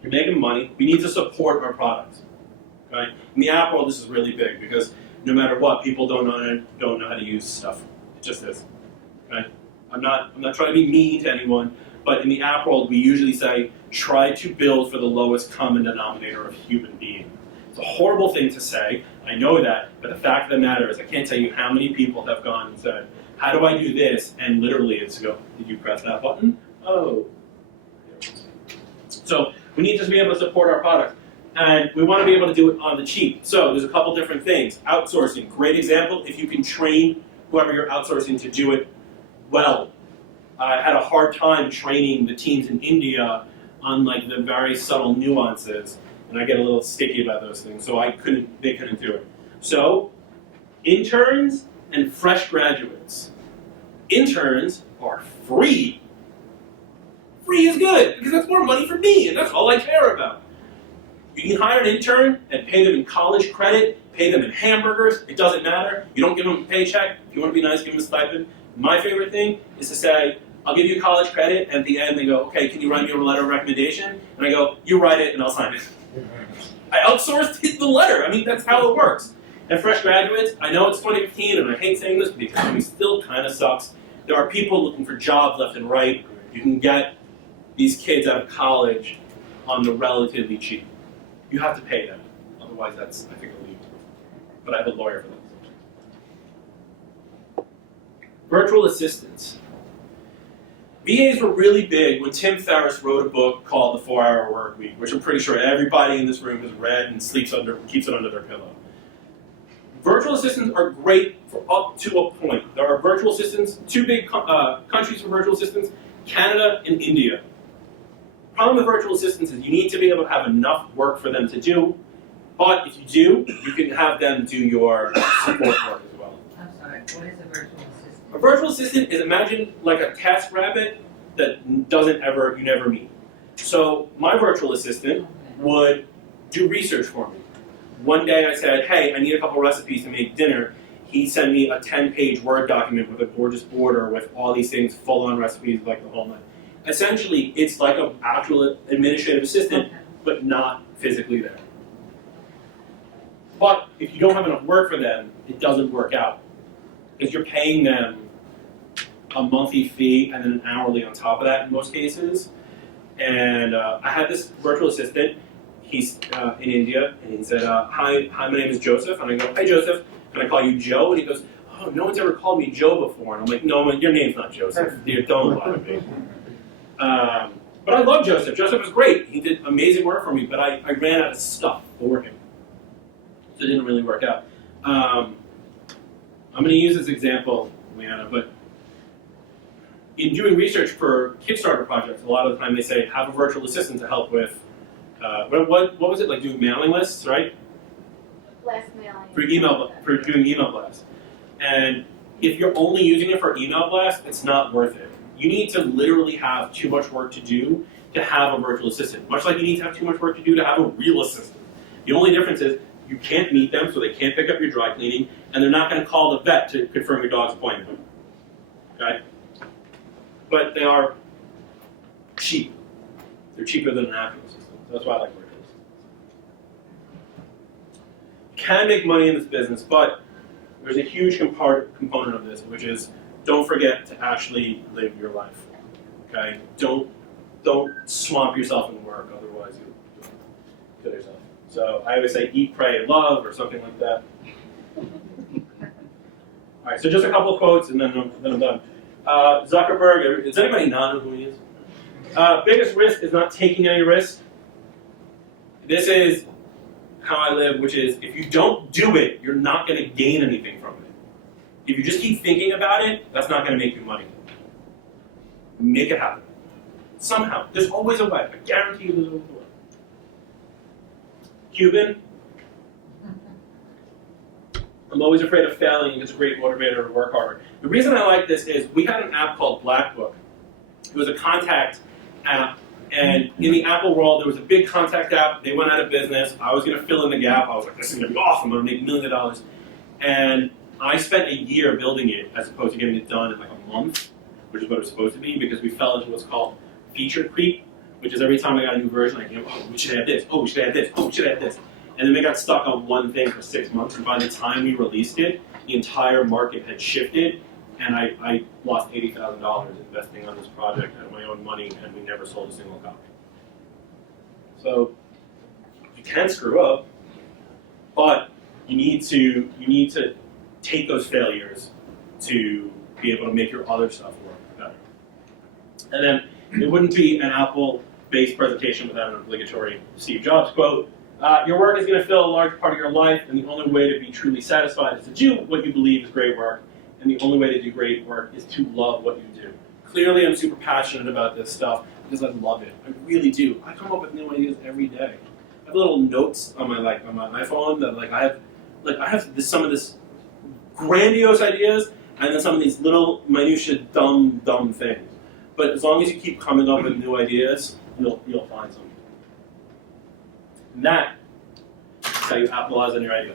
You're making money. We need to support our products. Okay? In the app world, this is really big because no matter what, people don't know how to use stuff. It just is. Okay? I'm not trying to be mean to anyone, but in the app world, we usually say, try to build for the lowest common denominator of human being. It's a horrible thing to say, I know that, but the fact of the matter is I can't tell you how many people have gone and said, how do I do this? And literally it's go, did you press that button? Oh. So we need to be able to support our product. And we want to be able to do it on the cheap. So there's a couple different things. Outsourcing, great example. If you can train whoever you're outsourcing to do it well. I had a hard time training the teams in India on like the very subtle nuances. And I get a little sticky about those things, so they couldn't do it. So, interns and fresh graduates. Interns are free. Free is good, because that's more money for me, and that's all I care about. You can hire an intern and pay them in college credit, pay them in hamburgers, it doesn't matter. You don't give them a paycheck. If you want to be nice, give them a stipend. My favorite thing is to say, I'll give you college credit, and at the end they go, okay, can you write me a letter of recommendation? And I go, you write it and I'll sign it. I outsourced the letter. I mean, that's how it works. And fresh graduates, I know it's 2015 and I hate saying this, but the economy still kind of sucks. There are people looking for jobs left and right. You can get these kids out of college on the relatively cheap. You have to pay them. Otherwise, that's, I think, illegal. But I have a lawyer for that. Virtual assistants. VAs were really big when Tim Ferriss wrote a book called The 4-Hour Workweek, which I'm pretty sure everybody in this room has read and keeps it under their pillow. Virtual assistants are great for up to a point. There are virtual assistants, two big countries for virtual assistants, Canada and India. The problem with virtual assistants is you need to be able to have enough work for them to do, but if you do, you can have them do your support work as well. I'm sorry, what is a virtual assistant? A virtual assistant is, imagine like a task rabbit that you never meet. So my virtual assistant would do research for me. One day I said, hey, I need a couple recipes to make dinner. He sent me a 10-page Word document with a gorgeous border with all these things, full-on recipes, like the whole night. Essentially, it's like an actual administrative assistant, but not physically there. But if you don't have enough work for them, it doesn't work out. Because you're paying them a monthly fee and then an hourly on top of that in most cases. And I had this virtual assistant. He's in India, and he said, hi, my name is Joseph. And I go, hi, Joseph. Can I call you Joe? And he goes, oh, no one's ever called me Joe before. And I'm like, no, your name's not Joseph. Don't lie to me. But I love Joseph. Joseph was great. He did amazing work for me, but I ran out of stuff for him. So it didn't really work out. I'm going to use this example, Leanna, but in doing research for Kickstarter projects, a lot of the time they say, have a virtual assistant to help with, what was it, like doing mailing lists, right? Blast mailing. For doing email blasts. And if you're only using it for email blast, it's not worth it. You need to literally have too much work to do to have a virtual assistant. Much like you need to have too much work to do to have a real assistant. The only difference is you can't meet them, so they can't pick up your dry cleaning, and they're not going to call the vet to confirm your dog's appointment. Okay? But they are cheap. They're cheaper than an actual system. That's why I like virtual assistants. You can make money in this business, but there's a huge component of this, which is don't forget to actually live your life. Okay? Don't swamp yourself in work, otherwise you'll kill yourself. So I always say eat, pray, and love, or something like that. All right, so just a couple of quotes, and then I'm done. Zuckerberg, does anybody not know who he is? Biggest risk is not taking any risk. This is how I live, which is if you don't do it, you're not going to gain anything from it. If you just keep thinking about it, that's not going to make you money. Make it happen. Somehow. There's always a way. I guarantee you there's always a way. Cuban. I'm always afraid of failing, and it's a great motivator to work harder. The reason I like this is we had an app called Blackbook. It was a contact app, and in the Apple world, there was a big contact app. They went out of business. I was going to fill in the gap. I was like, this is going to be awesome. I'm going to make millions of dollars. And I spent a year building it as opposed to getting it done in like a month, which is what it was supposed to be, because we fell into what's called feature creep, which is every time I got a new version, I came, oh, we should add this. Oh, we should add this. Oh, we should add this. And then we got stuck on one thing for 6 months, and by the time we released it, the entire market had shifted, and I lost $80,000 investing on this project out of my own money, and we never sold a single copy. So you can screw up, but you need to take those failures to be able to make your other stuff work better. And then it wouldn't be an Apple-based presentation without an obligatory Steve Jobs quote. Your work is going to fill a large part of your life, and the only way to be truly satisfied is to do what you believe is great work, and the only way to do great work is to love what you do. Clearly, I'm super passionate about this stuff because I love it. I really do. I come up with new ideas every day. I have little notes on my iPhone that I have some of this grandiose ideas, and then some of these little minutia dumb things. But as long as you keep coming up with new ideas, you'll find something. And that is how you Appitalize on your idea.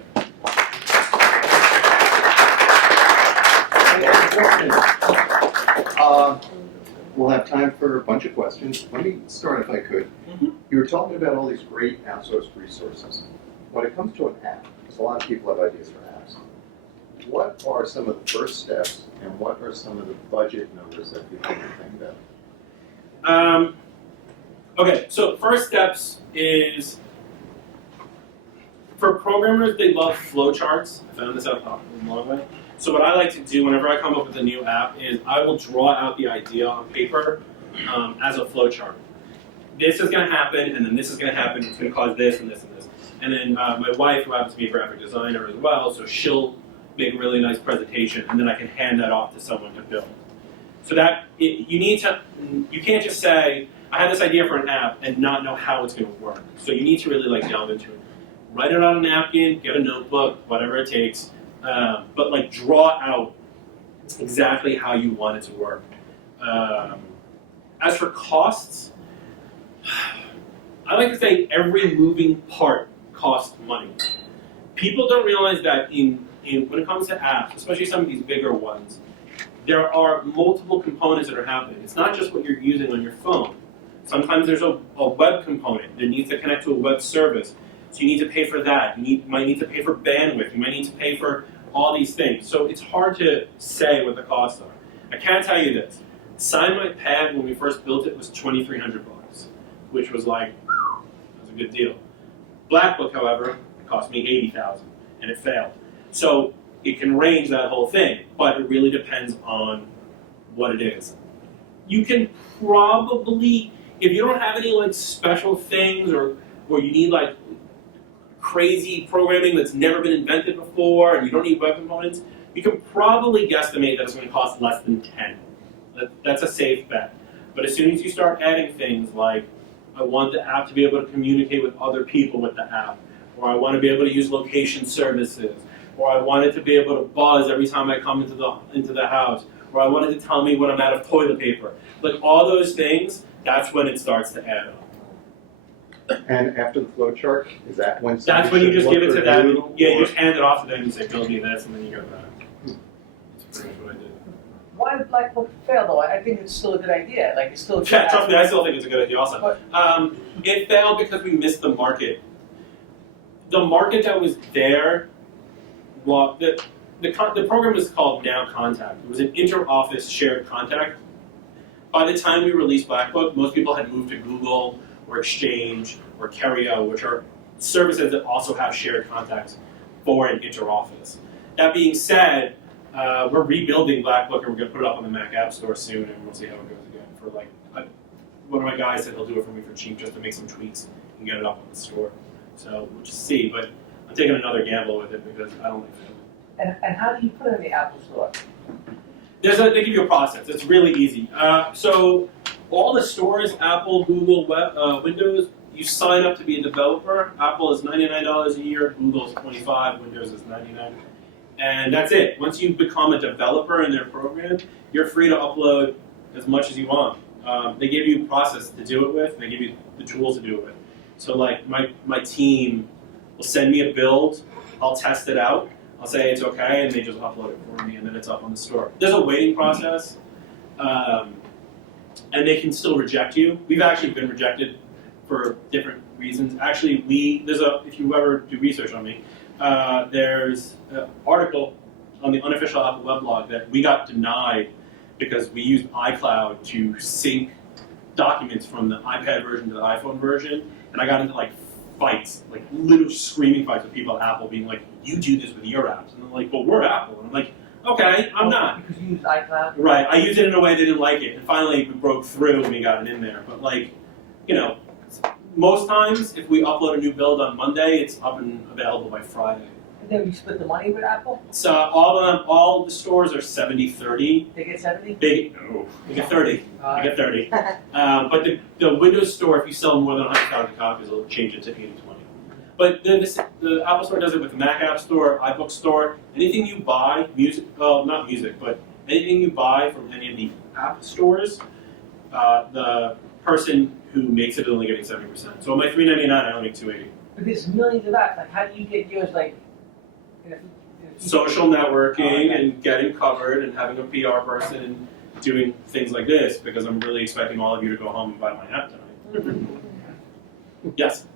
We'll have time for a bunch of questions. Let me start if I could. You were talking about all these great outsourced resources. When it comes to an app, because a lot of people have ideas for apps, what are some of the first steps and what are some of the budget numbers that people can think about? Okay, so first steps is, for programmers, they love flowcharts. I found this out a long way. So what I like to do whenever I come up with a new app is I will draw out the idea on paper as a flowchart. This is going to happen, and then this is going to happen. It's going to cause this and this and this. And then my wife, who happens to be a graphic designer as well, so she'll make a really nice presentation, and then I can hand that off to someone to build. So that you can't just say, I have this idea for an app and not know how it's going to work. So you need to really delve into it. Write it on a napkin, get a notebook, whatever it takes, but draw out exactly how you want it to work. As for costs, I like to say every moving part costs money. People don't realize that when it comes to apps, especially some of these bigger ones, there are multiple components that are happening. It's not just what you're using on your phone. Sometimes there's a web component that needs to connect to a web service. So you need to pay for that. You might need to pay for bandwidth. You might need to pay for all these things. So it's hard to say what the costs are. I can tell you this. SignMyPad, when we first built it, was $2,300, which was that was a good deal. Blackbook, however, it cost me $80,000, and it failed. So it can range that whole thing, but it really depends on what it is. You can probably, if you don't have any special things or you need crazy programming that's never been invented before and you don't need web components, you can probably guesstimate that it's going to cost less than 10. That's a safe bet. But as soon as you start adding things like, I want the app to be able to communicate with other people with the app, or I want to be able to use location services, or I want it to be able to buzz every time I come into the house, or I want it to tell me when I'm out of toilet paper. All those things, that's when it starts to add up. And after the flowchart, is that when? That's when you just give it to them. You just hand it off to them and you say, build me this, and then you go back. That's pretty much what I did. Why did Blackbook fail though? I think it's still a good idea. It's still a good Yeah, trust me, I still think it's a good idea also. It failed because we missed the market. The market that was there, the program was called Now Contact. It was an inter-office shared contact. By the time we released Blackbook, most people had moved to Google or Exchange or Carrio, which are services that also have shared contacts for an inter-office. That being said, We're rebuilding Blackbook, and we're gonna put it up on the Mac App Store soon, and we'll see how it goes again. For like, one of my guys said he'll do it for me for cheap, just to make some tweaks and get it up on the store. So we'll just see. But I'm taking another gamble with it because I don't like it. And how do you put it in the Apple Store? They give you a process. It's really easy. So all the stores, Apple, Google, Windows, you sign up to be a developer. Apple is $99 a year. Google is $25. Windows is $99. And that's it. Once you become a developer in their program, you're free to upload as much as you want. They give you a process to do it with, and they give you the tools to do it with. So like my team will send me a build, I'll test it out, I'll say it's okay, and they just upload it for me, and then it's up on the store. There's a waiting process, and they can still reject you. We've actually been rejected for different reasons. Actually, if you ever do research on me, there's an article on the unofficial Apple weblog that we got denied because we used iCloud to sync documents from the iPad version to the iPhone version, and I got into like fights, like little screaming fights with people at Apple being like, you do this with your apps. And they're like, well, we're Apple. And I'm like, okay, I'm not. Because you use iCloud? Right, I used it in a way they didn't like it, and finally we broke through and we got it in there. But like, most times if we upload a new build on Monday, it's up and available by Friday. And then you split the money with Apple? So all of the stores are 70-30. They get 70? They get 30. They get 30. But the Windows Store, if you sell more than 100,000 copies, it'll change it to 80-20. But the Apple Store does it with the Mac App Store, iBook Store. Anything you buy, not music, but anything you buy from any of the app stores, the person who makes it is only getting 70%. So on my $3.99, I only make $2.80. But there's millions of apps. Like, how do you get yours, like, Social networking and getting covered and having a PR person and doing things like this, because I'm really expecting all of you to go home and buy my app tonight. Yes?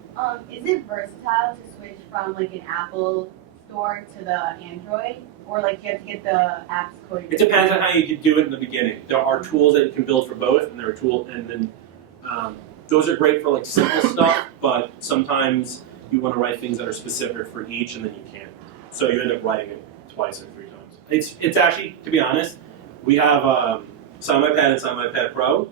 Is it versatile to switch from like an Apple store to the Android? Or like you have to get the apps coded? It depends on how you do it in the beginning. There are tools that you can build for both, and there are tools, and then those are great for like simple stuff, but sometimes you want to write things that are specific for each, and then you can't. So you end up writing it twice or 3 times. It's actually, to be honest, we have SignMyPad and SignMyPad Pro.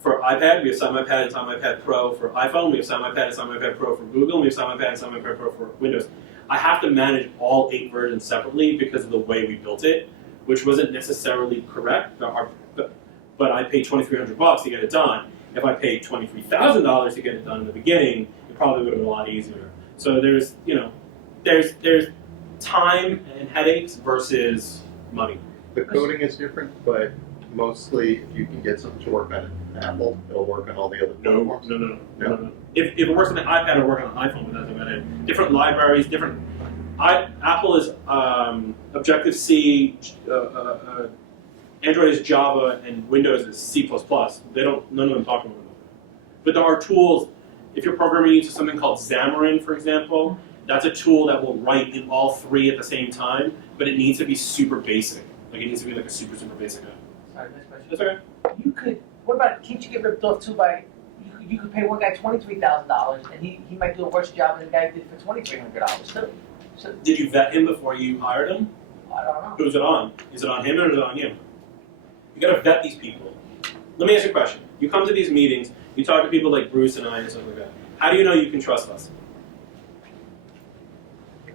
For iPad, we have SignMyPad and SignMyPad Pro for iPhone. We have SignMyPad and SignMyPad Pro for Google. And we have SignMyPad and SignMyPad Pro for Windows. I have to manage all 8 versions separately because of the way we built it, which wasn't necessarily correct. But I paid $2,300 to get it done. If I paid $23,000 to get it done in the beginning, it probably would have been a lot easier. So there's time and headaches versus money. The coding is different, but mostly if you can get something to work on Apple, it'll work on all the other platforms. No. If it works on the iPad, it'll work on the iPhone without it. Different libraries, different. Apple is Objective-C, Android is Java, and Windows is C++. None of them talk about it. But there are tools. If you're programming using something called Xamarin, for example, that's a tool that will write in all 3 at the same time, but it needs to be super basic. Like it needs to be like a super basic app. Sorry, next question. That's okay. What about, can't you get ripped off too by, you could pay one guy $23,000 and he might do a worse job than the guy did for $2,300 too. So, Did you vet him before you hired him? I don't know. Who's it on? Is it on him or is it on you? You gotta vet these people. Let me ask you a question. You come to these meetings, you talk to people like Bruce and I and stuff like that. How do you know you can trust us?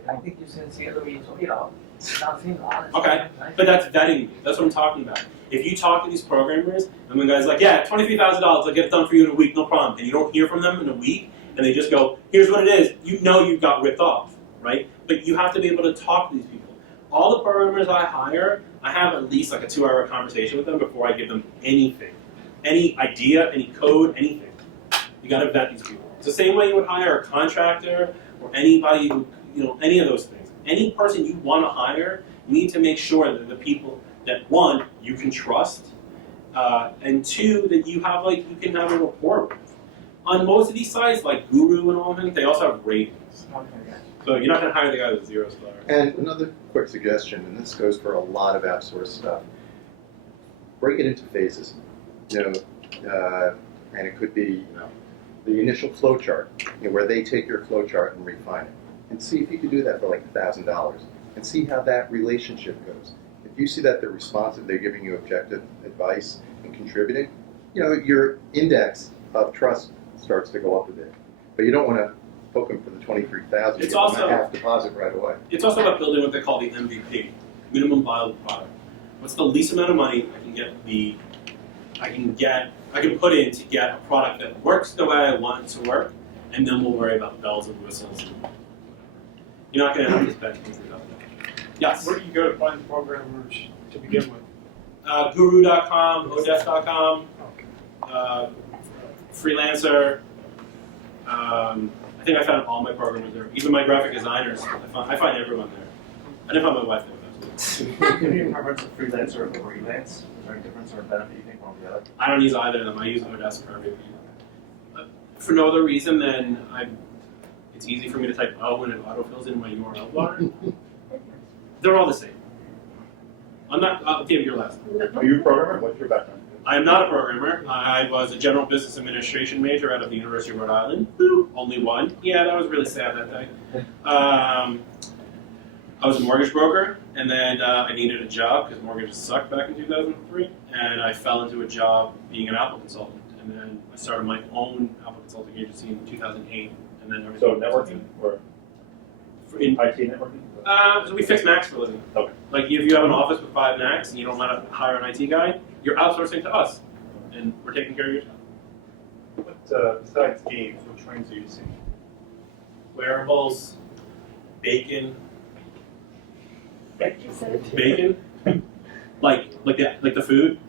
I think you're sincerely, not seem honest. Okay, but that's vetting. That's what I'm talking about. If you talk to these programmers, and the guy's like, yeah, $23,000, I'll get it done for you in a week, no problem, and you don't hear from them in a week, and they just go, here's what it is, you know you got ripped off, right? But you have to be able to talk to these people. All the programmers I hire, I have at least like a 2-hour conversation with them before I give them anything. Any idea, any code, anything. You gotta vet these people. It's the same way you would hire a contractor or anybody who, any of those things. Any person you want to hire, you need to make sure that the people that, 1, you can trust, and 2, that you can have a rapport with. On most of these sites, like Guru and all of them, they also have ratings. So you're not going to hire the guy with 0 stars. And another quick suggestion, and this goes for a lot of outsourced stuff, break it into phases. And it could be, the initial flow chart, where they take your flow chart and refine it. And see if you could do that for like $1,000. and see how that relationship goes. If you see that they're responsive, they're giving you objective advice and contributing, your index of trust starts to go up a bit. But you don't want to hook them for the $23,000. It's also half deposit right away. It's also about building what they call the MVP, minimum viable product. What's the least amount of money I can put in to get a product that works the way I want it to work, and then we'll worry about bells and whistles. You're not going to have to spend $23,000. Yes. Where do you go to find programmers to begin with? Guru.com, Odesk.com, Freelancer. I think I found all my programmers there. Even my graphic designers. I find everyone there. I didn't find my wife there. Do you have a preference of freelancer or freelance? Is there any difference or benefit you think one or the other? I don't use either of them. I use Odesk for everything. For no other reason than it's easy for me to type O when it autofills in my URL bar. They're all the same. I'll give you your last. Are you a programmer? What's your background? I am not a programmer. I was a general business administration major out of the University of Rhode Island. Only one. Yeah, that was really sad that day. I was a mortgage broker, and then I needed a job because mortgages sucked back in 2003, and I fell into a job being an Apple consultant, and then I started my own Apple consulting agency in 2008, and then everything. So networking or in IT networking? So we fix Macs for a living. Okay. Like if you have an office with 5 Macs and you don't want to hire an IT guy, you're outsourcing to us, and we're taking care of your stuff. What besides games, what trends are you seeing? Wearables, bacon, Like you said. bacon, like the food.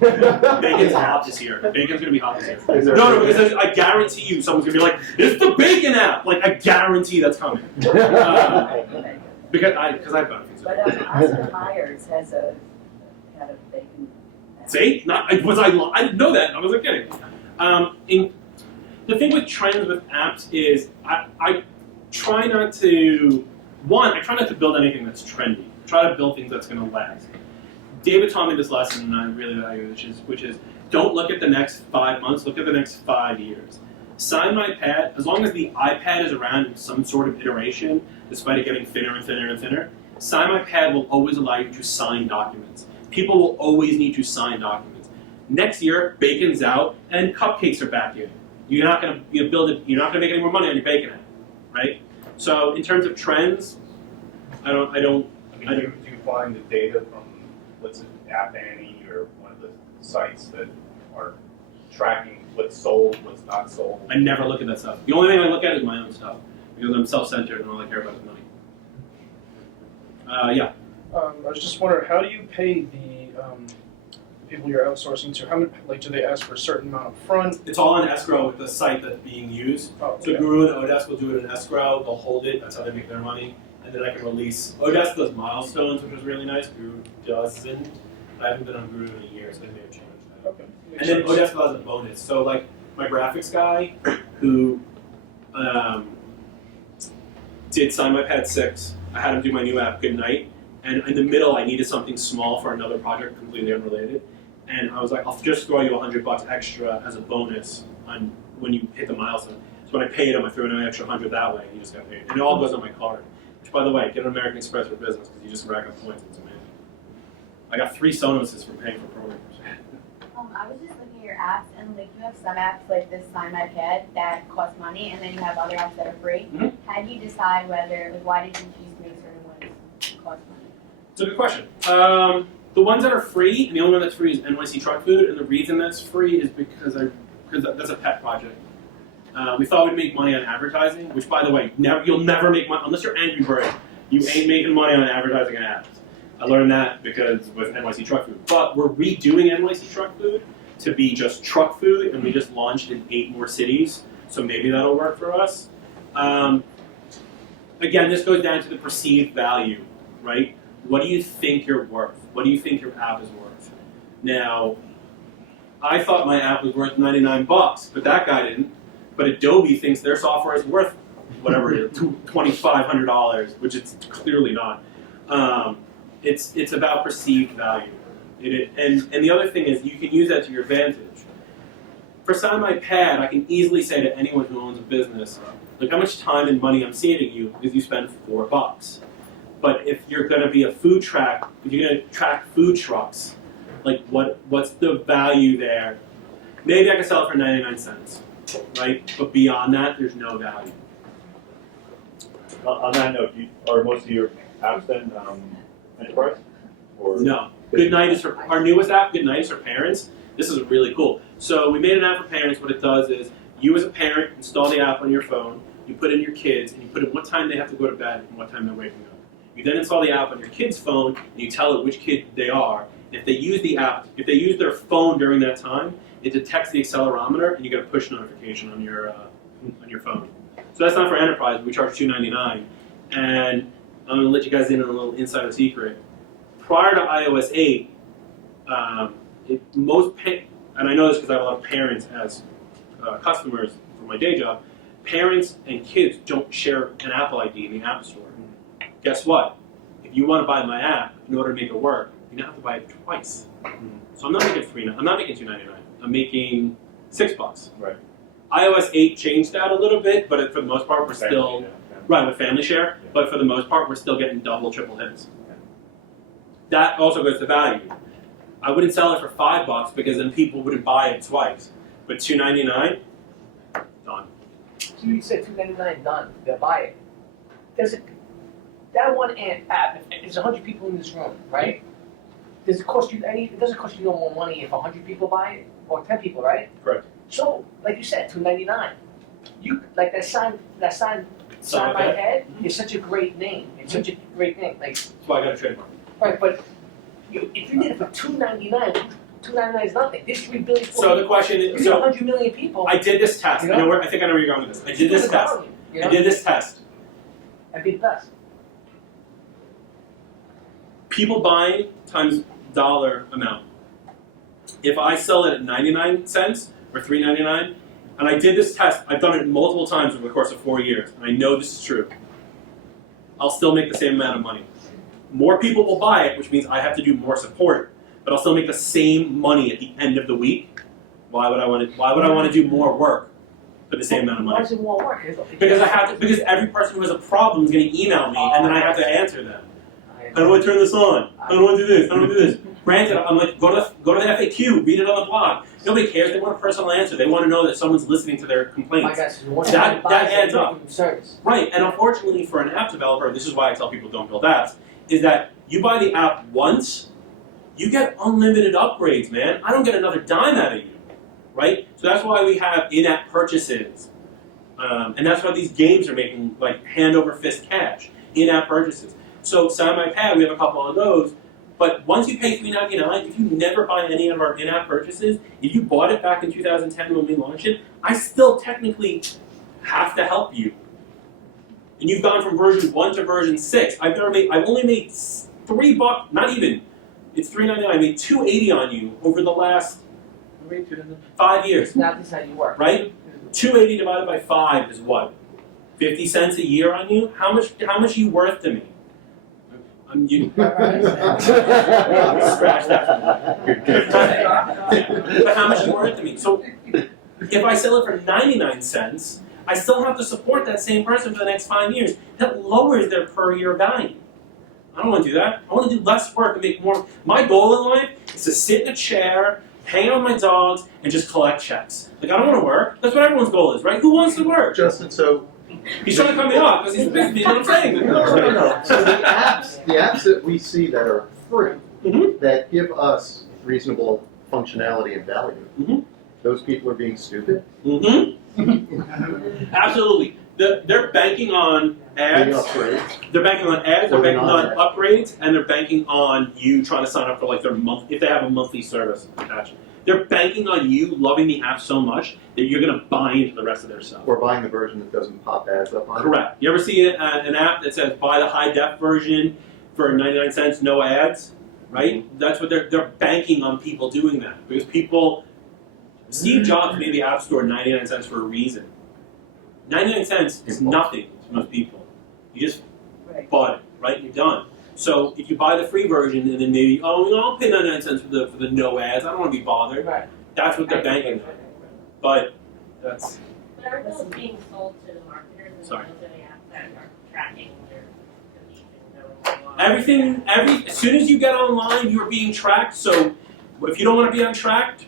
Bacon's hot this year. Bacon's gonna be hot this year. No, because I guarantee you, someone's gonna be like, "It's the bacon app!" Like I guarantee that's coming. Because I've got it. But Oscar Myers had a bacon. See, I didn't know that. I wasn't kidding. The thing with trends with apps is I try not to build anything that's trendy. I try to build things that's going to last. David taught me this lesson, and I really value it, which is don't look at the next 5 months. Look at the next 5 years. SignMyPad, as long as the iPad is around in some sort of iteration, despite it getting thinner and thinner and thinner, SignMyPad will always allow you to sign documents. People will always need to sign documents. Next year, bacon's out and cupcakes are back in. You're not going to build it. You're not going to make any more money on your bacon app, right? So in terms of trends, Do you find the data from, let's say, App Annie or one of the sites that are tracking what's sold, what's not sold? I never look at that stuff. The only thing I look at is my own stuff because I'm self-centered and all I care about is money. Yeah. I was just wondering, how do you pay the people you're outsourcing to? How many, do they ask for a certain amount up front? It's all in escrow with the site that's being used. Oh, So okay. Guru and Odesk will do it in escrow. They'll hold it. That's how they make their money. And then I can release. Odesk does milestones, which is really nice. Guru doesn't. I haven't been on Guru in a year, so they may have changed that. Okay. And then Odesk has a bonus. So like my graphics guy who did SignMyPad 6, I had him do my new app, Goodnight. And in the middle, I needed something small for another project, completely unrelated. And I was like, I'll just throw you $100 extra as a bonus on when you hit the milestone. So when I paid him, I threw in an extra $100 that way, and he just got paid. And it all goes on my card. Which, by the way, get an American Express for business because you just rack up points. It's amazing. I got 3 Sonoses from paying for programmers. I was just looking at your apps, and like you have some apps like this SignMyPad that cost money, and then you have other apps that are free. Mhm. How do you decide whether, like, why did you choose to make certain ones cost money? It's a good question. The ones that are free, and the only one that's free is NYCTruckFood, and the reason that's free is because that's a pet project. We thought we'd make money on advertising, which, by the way, you'll never make money unless you're Angry Bird. You ain't making money on advertising and ads. I learned that because with NYCTruckFood. But we're redoing NYCTruckFood to be just truck food, and we just launched in 8 more cities, so maybe that'll work for us. Again, this goes down to the perceived value, right? What do you think you're worth? What do you think your app is worth? Now, I thought my app was worth $99, but that guy didn't. But Adobe thinks their software is worth whatever it is, $2,500, which it's clearly not. It's about perceived value. And the other thing is you can use that to your advantage. For SignMyPad, I can easily say to anyone who owns a business, look how much time and money I'm saving you because you spend $4. But if you're going to be a food truck, if you're going to track food trucks, like what's the value there? Maybe I can sell it for 99 cents, right? But beyond that, there's no value. On that note, are most of your apps then enterprise? Or No. Goodnight is for our newest app. Goodnight is for parents. This is really cool. So we made an app for parents. What it does is you as a parent install the app on your phone. You put in your kids and you put in what time they have to go to bed and what time they're waking up. You then install the app on your kid's phone and you tell it which kid they are. If they use the app, if they use their phone during that time, it detects the accelerometer and you get a push notification on your phone. So that's not for enterprise. We charge $2.99, and I'm going to let you guys in on a little insider secret. Prior to iOS 8, and I know this because I have a lot of parents as customers for my day job. Parents and kids don't share an Apple ID in the App Store. Guess what? If you want to buy my app in order to make it work, you now have to buy it twice. So I'm not making $3.99. I'm not making $2.99. I'm making $6. Right. iOS 8 changed that a little bit, but for the most part, we're still right with family share. Yeah. But for the most part, we're still getting double, triple hits. That also goes to value. I wouldn't sell it for $5 because then people wouldn't buy it twice. But $2.99, done. So you said $2.99, done. They'll buy it. That one app, if there's 100 people in this room, right? Does it cost you it doesn't cost you no more money if 100 people buy it, or 10 people, right? Correct. So, like you said, $2.99. You like that SignMyPad is such a great name. It's such a great name. Like, That's why I got a trademark. right, but if you did it for $2.99, $2.99 is nothing. There's 3 billion. So the question is, so 100 million people. I did this test. You I know? think I know where you're going with this. I did this test. You know? I did this test. I'd be the best. People buying times dollar amount. If I sell it at 99 cents or $3.99, and I did this test, I've done it multiple times over the course of 4 years, and I know this is true, I'll still make the same amount of money. More people will buy it, which means I have to do more support, but I'll still make the same money at the end of the week. Why would I want to do more work for the same amount of Why money? does it won't work? Because every person who has a problem is going to email me, and then I have to answer them. How do I turn this on? How do I do this? How do I do this? Granted, I'm like, go to the FAQ, read it on the blog. Nobody cares. They want a personal answer. They want to know that someone's listening to their complaints. That adds up. Right, and unfortunately for an app developer, this is why I tell people don't build apps, is that you buy the app once, you get unlimited upgrades, man. I don't get another dime out of you, right? So that's why we have in-app purchases. And that's why these games are making like hand over fist cash, in-app purchases. So SignMyPad, we have a couple of those. But once you pay $3.99, if you never buy any of our in-app purchases, if you bought it back in 2010 when we launched it, I still technically have to help you. And you've gone from version 1 to version 6. I've only made $3, not even. It's $3.99. I made $2.80 on you over the last 5 years. Now this is how you work. Right? $2.80 divided by 5 is what? 50 cents a year on you? How much are you worth to me? Scratch that. But how much are you worth to me? So if I sell it for 99 cents, I still have to support that same person for the next 5 years. That lowers their per year value. I don't want to do that. I want to do less work and make more. My goal in life is to sit in a chair, hang out with my dogs, and just collect checks. Like, I don't want to work. That's what everyone's goal is, right? Who wants to work? Justin, so he's trying to cut me off because he's busy. You know what I'm saying? No. So the apps that we see that are free, that give us reasonable functionality and value, those people are being stupid. Absolutely. They're banking on ads. They're banking on ads. They're banking on upgrades, and they're banking on you trying to sign up for like their month if they have a monthly service attached. They're banking on you loving the app so much that you're going to buy into the rest of their stuff. Or buying the version that doesn't pop ads up on it. Correct. You ever see an app that says buy the high def version for 99 cents, no ads? Right? That's what they're banking on people doing that because people. Steve Jobs made the App Store 99 cents for a reason. 99 cents is nothing to most people. You just bought it, right? You're done. So if you buy the free version and then maybe, I'll pay 99 cents for the no ads. I don't want to be bothered. That's what they're banking on. But that's. But are those being sold to the marketers and Sorry. those are the apps that are tracking their condition, knowing Everything, as soon as you get online, you're being tracked. So if you don't want to be untracked,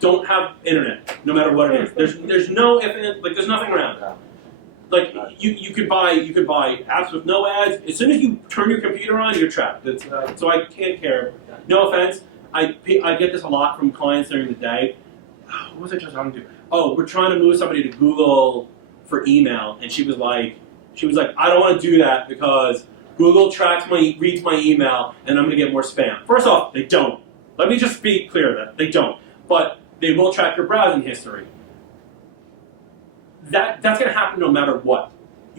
don't have internet, no matter what it is. There's no there's nothing around it. Like you could buy apps with no ads. As soon as you turn your computer on, you're trapped. So I can't care. No offense. I get this a lot from clients during the day. What was I just talking to? Oh, we're trying to move somebody to Google for email, and she was like, I don't want to do that because Google reads my email, and I'm going to get more spam. First off, they don't. Let me just be clear that they don't. But they will track your browsing history. That's going to happen no matter what.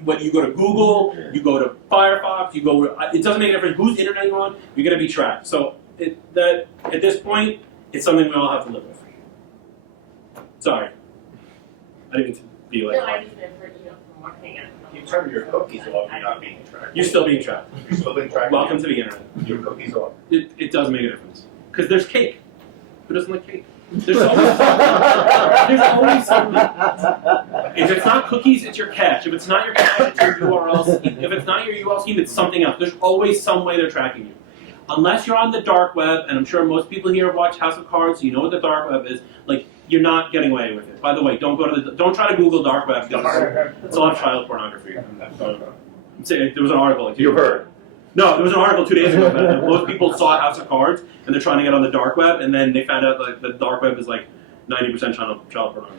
Whether you go to Google, you go to Firefox, it doesn't make a difference whose internet you're on, you're going to be tracked. So at this point, it's something we all have to live with. Sorry. I didn't mean to be like... No, I just meant for, from working at You turn your cookies off, you're not being tracked. You're still being tracked. You're still being tracked. Welcome to the internet. Your cookies off. It does make a difference. Because there's cake. Who doesn't like cake? There's always something. If it's not cookies, it's your cache. If it's not your cache, it's your URL scheme. If it's not your URL scheme, it's something else. There's always some way they're tracking you. Unless you're on the dark web, and I'm sure most people here have watched House of Cards, so you know what the dark web is. Like, you're not getting away with it. By the way, don't try to Google dark web because it's a lot of child pornography. There was an article. You heard. No, there was an article 2 days ago that most people saw House of Cards and they're trying to get on the dark web, and then they found out that the dark web is like 90% child pornography.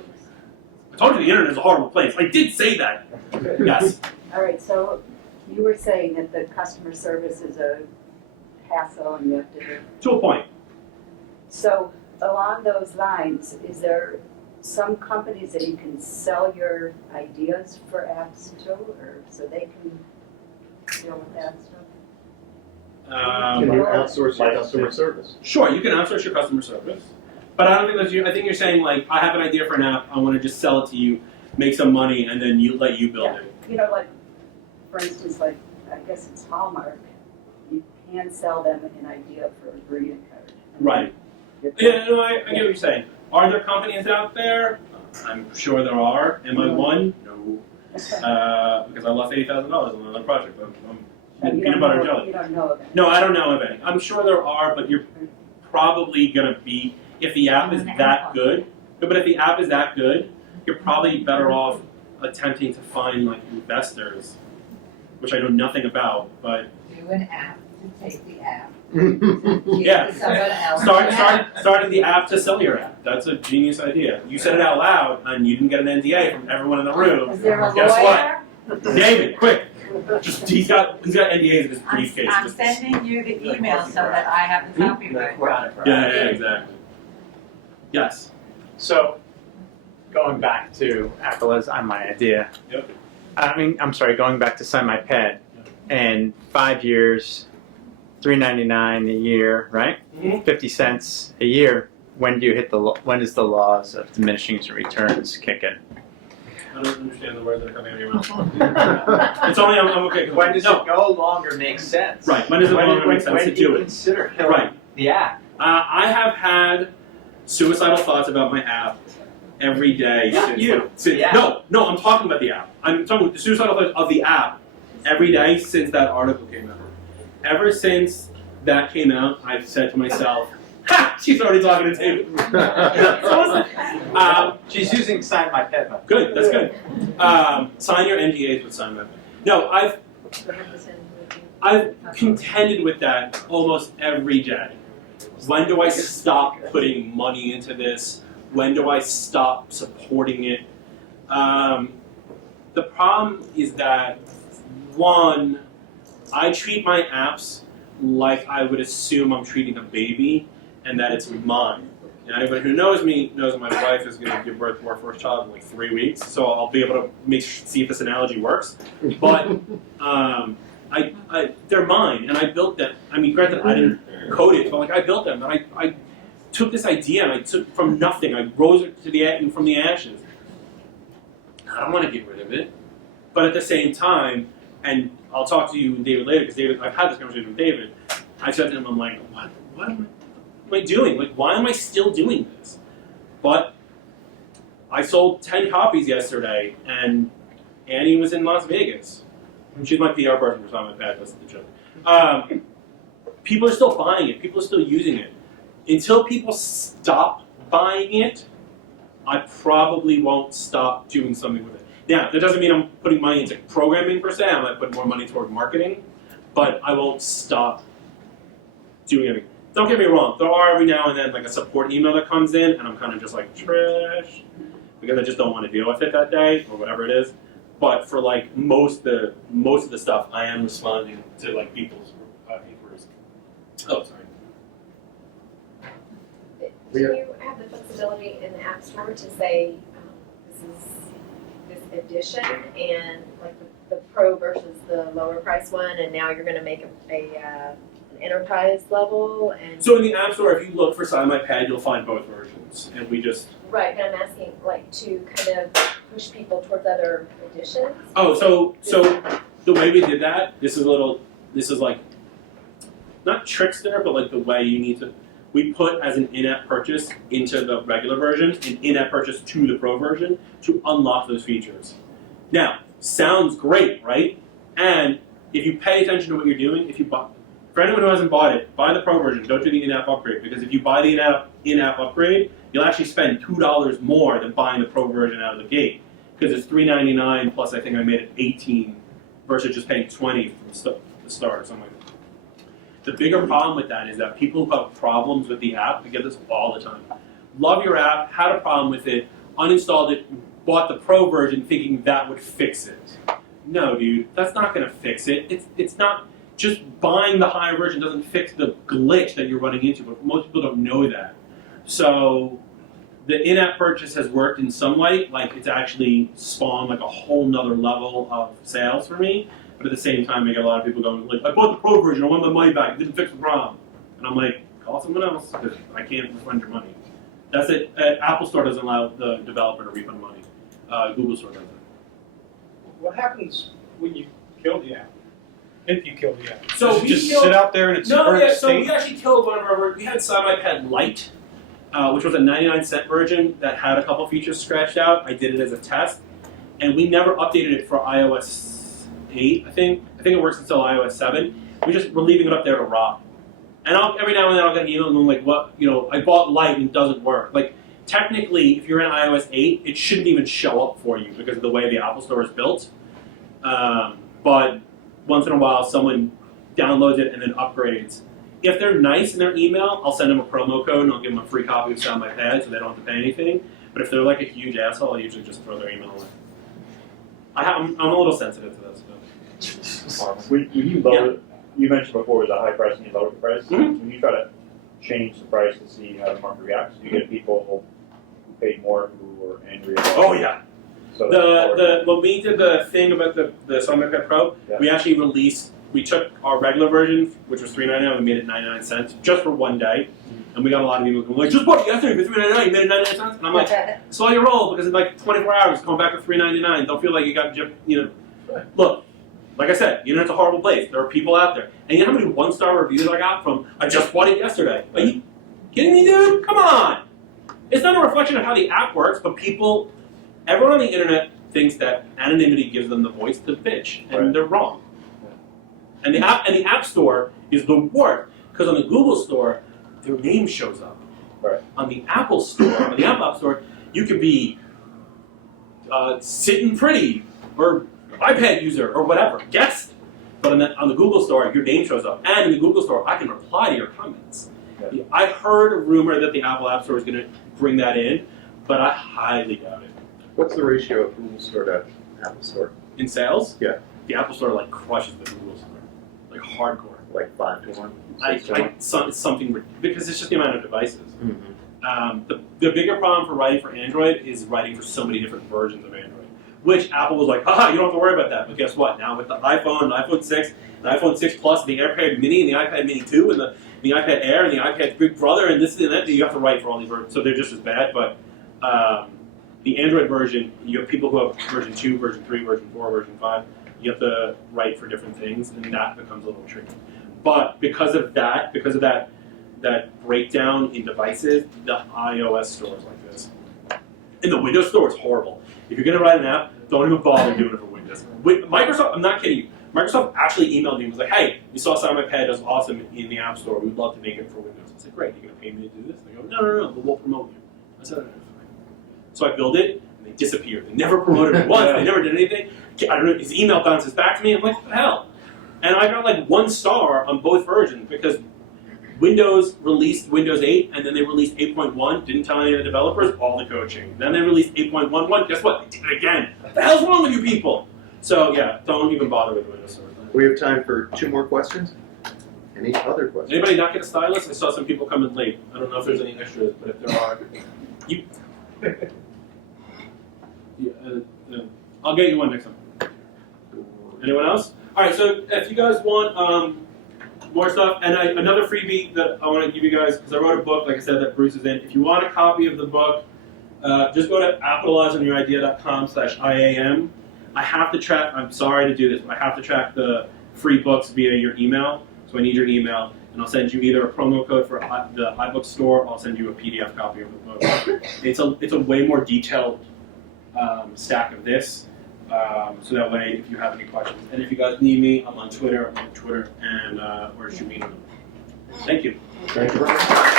I told you the internet is a horrible place. I did say that. Yes. All right, so you were saying that the customer service is a hassle and you have to... To a point. So along those lines, is there some companies that you can sell your ideas for apps to, or so they can deal with that stuff? Can you outsource your customer service? Sure, you can outsource your customer service. But I don't think that's you. I think you're saying, like, I have an idea for an app, I want to just sell it to you, make some money, and then let you build it. You know, like, for instance, like, I guess it's Hallmark. You can sell them an idea for a greeting card. Right. Yeah, no, I get what you're saying. Are there companies out there? I'm sure there are. Am I one? No. Because I lost $80,000 on another project. I'm peanut butter and jelly. You don't know of any. No, I don't know of any. I'm sure there are, but you're probably going to be, if the app is that good, but if the app is that good, you're probably better off attempting to find, like, investors, which I know nothing about, but... Do an app to take the app. Yeah. Starting the app to sell your app. That's a genius idea. You said it out loud, and you didn't get an NDA from everyone in the room. Is there a Guess lawyer? what? David, quick. He's got NDAs in his briefcase. I'm sending you the email so that I have the copyright. Yeah, exactly. Yes. So, going back to Appitalize On My Idea. Yep. Going back to SignMyPad, and 5 years, $3.99 a year, right? Mm-hmm. 50 cents a year. When does the laws of diminishing returns kick in? I don't understand the words that are coming out of your mouth. It's only I'm okay. When does it no longer make sense? Right. When does it no longer make sense to do it? Consider killing Right. the app? I have had suicidal thoughts about my app every day. Not you. Since, Yeah. No, I'm talking about the app. I'm talking about the suicidal thoughts of the app every day since that article came out. Ever since that came out, I've said to myself, ha! She's already talking to David. She's using SignMyPad. Good, that's good. Sign your NDAs with SignMyPad. No, I've contended with that almost every day. When do I stop putting money into this? When do I stop supporting it? The problem is that, one, I treat my apps like I would assume I'm treating a baby, and that it's mine. And anybody who knows me knows that my wife is going to give birth to our first child in like 3 weeks, so I'll be able to see if this analogy works. But they're mine, and I built them. I mean, granted, I didn't code it, but like I built them, and I took this idea and I took from nothing. I rose it from the ashes. I don't want to get rid of it, but at the same time, and I'll talk to you, David, later, because I've had this conversation with David. I said to him, I'm like, what am I doing? Like, why am I still doing this? But I sold 10 copies yesterday, and Annie was in Las Vegas. She's my PR person for SignMyPad, that's the joke. People are still buying it. People are still using it. Until people stop buying it, I probably won't stop doing something with it. Now, that doesn't mean I'm putting money into programming per se. I might put more money toward marketing, but I won't stop doing anything. Don't get me wrong. There are every now and then like a support email that comes in, and I'm kind of just like trash because I just don't want to deal with it that day or whatever it is. But for like most of the stuff, I am responding to like people's inquiries. Oh, sorry. Do you have the flexibility in the App Store to say this is this edition and like the Pro versus the lower price one, and now you're going to make an enterprise level? And So in the App Store, if you look for SignMyPad, you'll find both versions, and we just. Right, but I'm asking like to kind of push people towards other editions. Oh, so the way we did that, this is like not trickster, but like the way you need to. We put as an in-app purchase into the regular version, an in-app purchase to the Pro version to unlock those features. Now, sounds great, right? And if you pay attention to what you're doing, for anyone who hasn't bought it, buy the Pro version. Don't do the in-app upgrade, because if you buy the in-app upgrade, you'll actually spend $2 more than buying the Pro version out of the gate, because it's $3.99 plus I think I made it $18 versus just paying $20 from the start or something like that. The bigger problem with that is that people who have problems with the app, we get this all the time. Love your app, had a problem with it, uninstalled it, bought the Pro version thinking that would fix it. No, dude, that's not going to fix it. It's not. Just buying the higher version doesn't fix the glitch that you're running into, but most people don't know that. So the in-app purchase has worked in some way, like it's actually spawned like a whole nother level of sales for me. But at the same time, I get a lot of people going like, I bought the Pro version, I want my money back, it didn't fix the problem. And I'm like, call someone else, because I can't refund your money. That's it. Apple Store doesn't allow the developer to refund money. Google Store doesn't. What happens when you kill the app? If you kill the app? So Does it we just killed- sit out there in its No, current yeah, so state? we actually killed one of our, we had SignMyPad Lite, which was a 99-cent version that had a couple features scratched out. I did it as a test, and we never updated it for iOS 8, I think it works until iOS 7. We're leaving it up there to rot. And every now and then I'll get an email and I'm like, what, I bought Lite and it doesn't work. Like, technically, if you're in iOS 8, it shouldn't even show up for you because of the way the Apple Store is built. But once in a while, someone downloads it and then upgrades. If they're nice in their email, I'll send them a promo code and I'll give them a free copy of SignMyPad so they don't have to pay anything. But if they're like a huge asshole, I usually just throw their email away. I'm a little sensitive to that stuff. When you lower, you mentioned before the high price and you lower the price. Mm-hmm. When you try to change the price to see how the market reacts, you get people who paid more who were angry about it. Oh yeah. So When we did the thing about the SignMyPad Pro, yeah. we actually we took our regular version, which was $3.99, and we made it 99 cents just for one day. And we got a lot of people going like, just bought it yesterday for $3.99, you made it 99 cents? And I'm like, slow your roll, because in like 24 hours, it's going back to $3.99. Don't feel like you got, look, like I said, the internet's a horrible place. There are people out there. And you know how many one-star reviews I got from, I just bought it yesterday? Are you kidding me, dude? Come on! It's not a reflection of how the app works, but everyone on the internet thinks that anonymity gives them the voice to bitch, and they're wrong. And the App Store is the worst, because on the Google Store, their name shows up. Right. On the Apple Store, on the Apple App Store, you could be sitting pretty, or iPad user, or whatever, guest. But on the Google Store, your name shows up. And in the Google Store, I can reply to your comments. Yeah. I heard a rumor that the Apple App Store is going to bring that in, but I highly doubt it. What's the ratio of Google Store to Apple Store? In sales? Yeah. The Apple Store crushes the Google Store, hardcore. Like 5 to 1? It's something, because it's just the amount of devices. Mm-hmm. The bigger problem for writing for Android is writing for so many different versions of Android, which Apple was like, haha, you don't have to worry about that. But guess what? Now with the iPhone, and iPhone 6, and iPhone 6 Plus, and the iPad Mini, and the iPad Mini 2, and the iPad Air, and the iPad Big Brother, and this and that, you have to write for all these versions. So they're just as bad, but the Android version, you have people who have version 2, version 3, version 4, version 5. You have to write for different things, and that becomes a little tricky. But because of that breakdown in devices, the iOS store is like this. And the Windows store is horrible. If you're going to write an app, don't even bother doing it for Windows. Microsoft, I'm not kidding you. Microsoft actually emailed me and was like, hey, we saw SignMyPad does awesome in the App Store. We'd love to make it for Windows. I said, great, you're going to pay me to do this? And they go, no, but we'll promote you. I said, all right, fine. So I built it, and they disappeared. They never promoted me once. They never did anything. I don't know, his email bounces back to me. I'm like, what the hell? And I got like 1 star on both versions because Windows released Windows 8, and then they released 8.1, didn't tell any of the developers, all the code changed. Then they released 8.11, guess what? They did it again. What the hell's wrong with you people? So yeah, don't even bother with Windows Server. We have time for 2 more questions. Any other questions? Anybody not get a stylus? I saw some people coming late. I don't know if there's any extras, but if there are, you. Yeah, I'll get you one next time. Anyone else? All right. So if you guys want more stuff, and another freebie that I want to give you guys, because I wrote a book, like I said, that Bruce is in. If you want a copy of the book, just go to appitalizeonyouridea.com/IAM. I have to track. I'm sorry to do this, but I have to track the free books via your email. So I need your email, and I'll send you either a promo code for the iBook store, or I'll send you a PDF copy of the book. It's a way more detailed stack of this, so that way if you have any questions, and if you guys need me, I'm on Twitter, and or shoot me an email. Thank you. Thank you very much.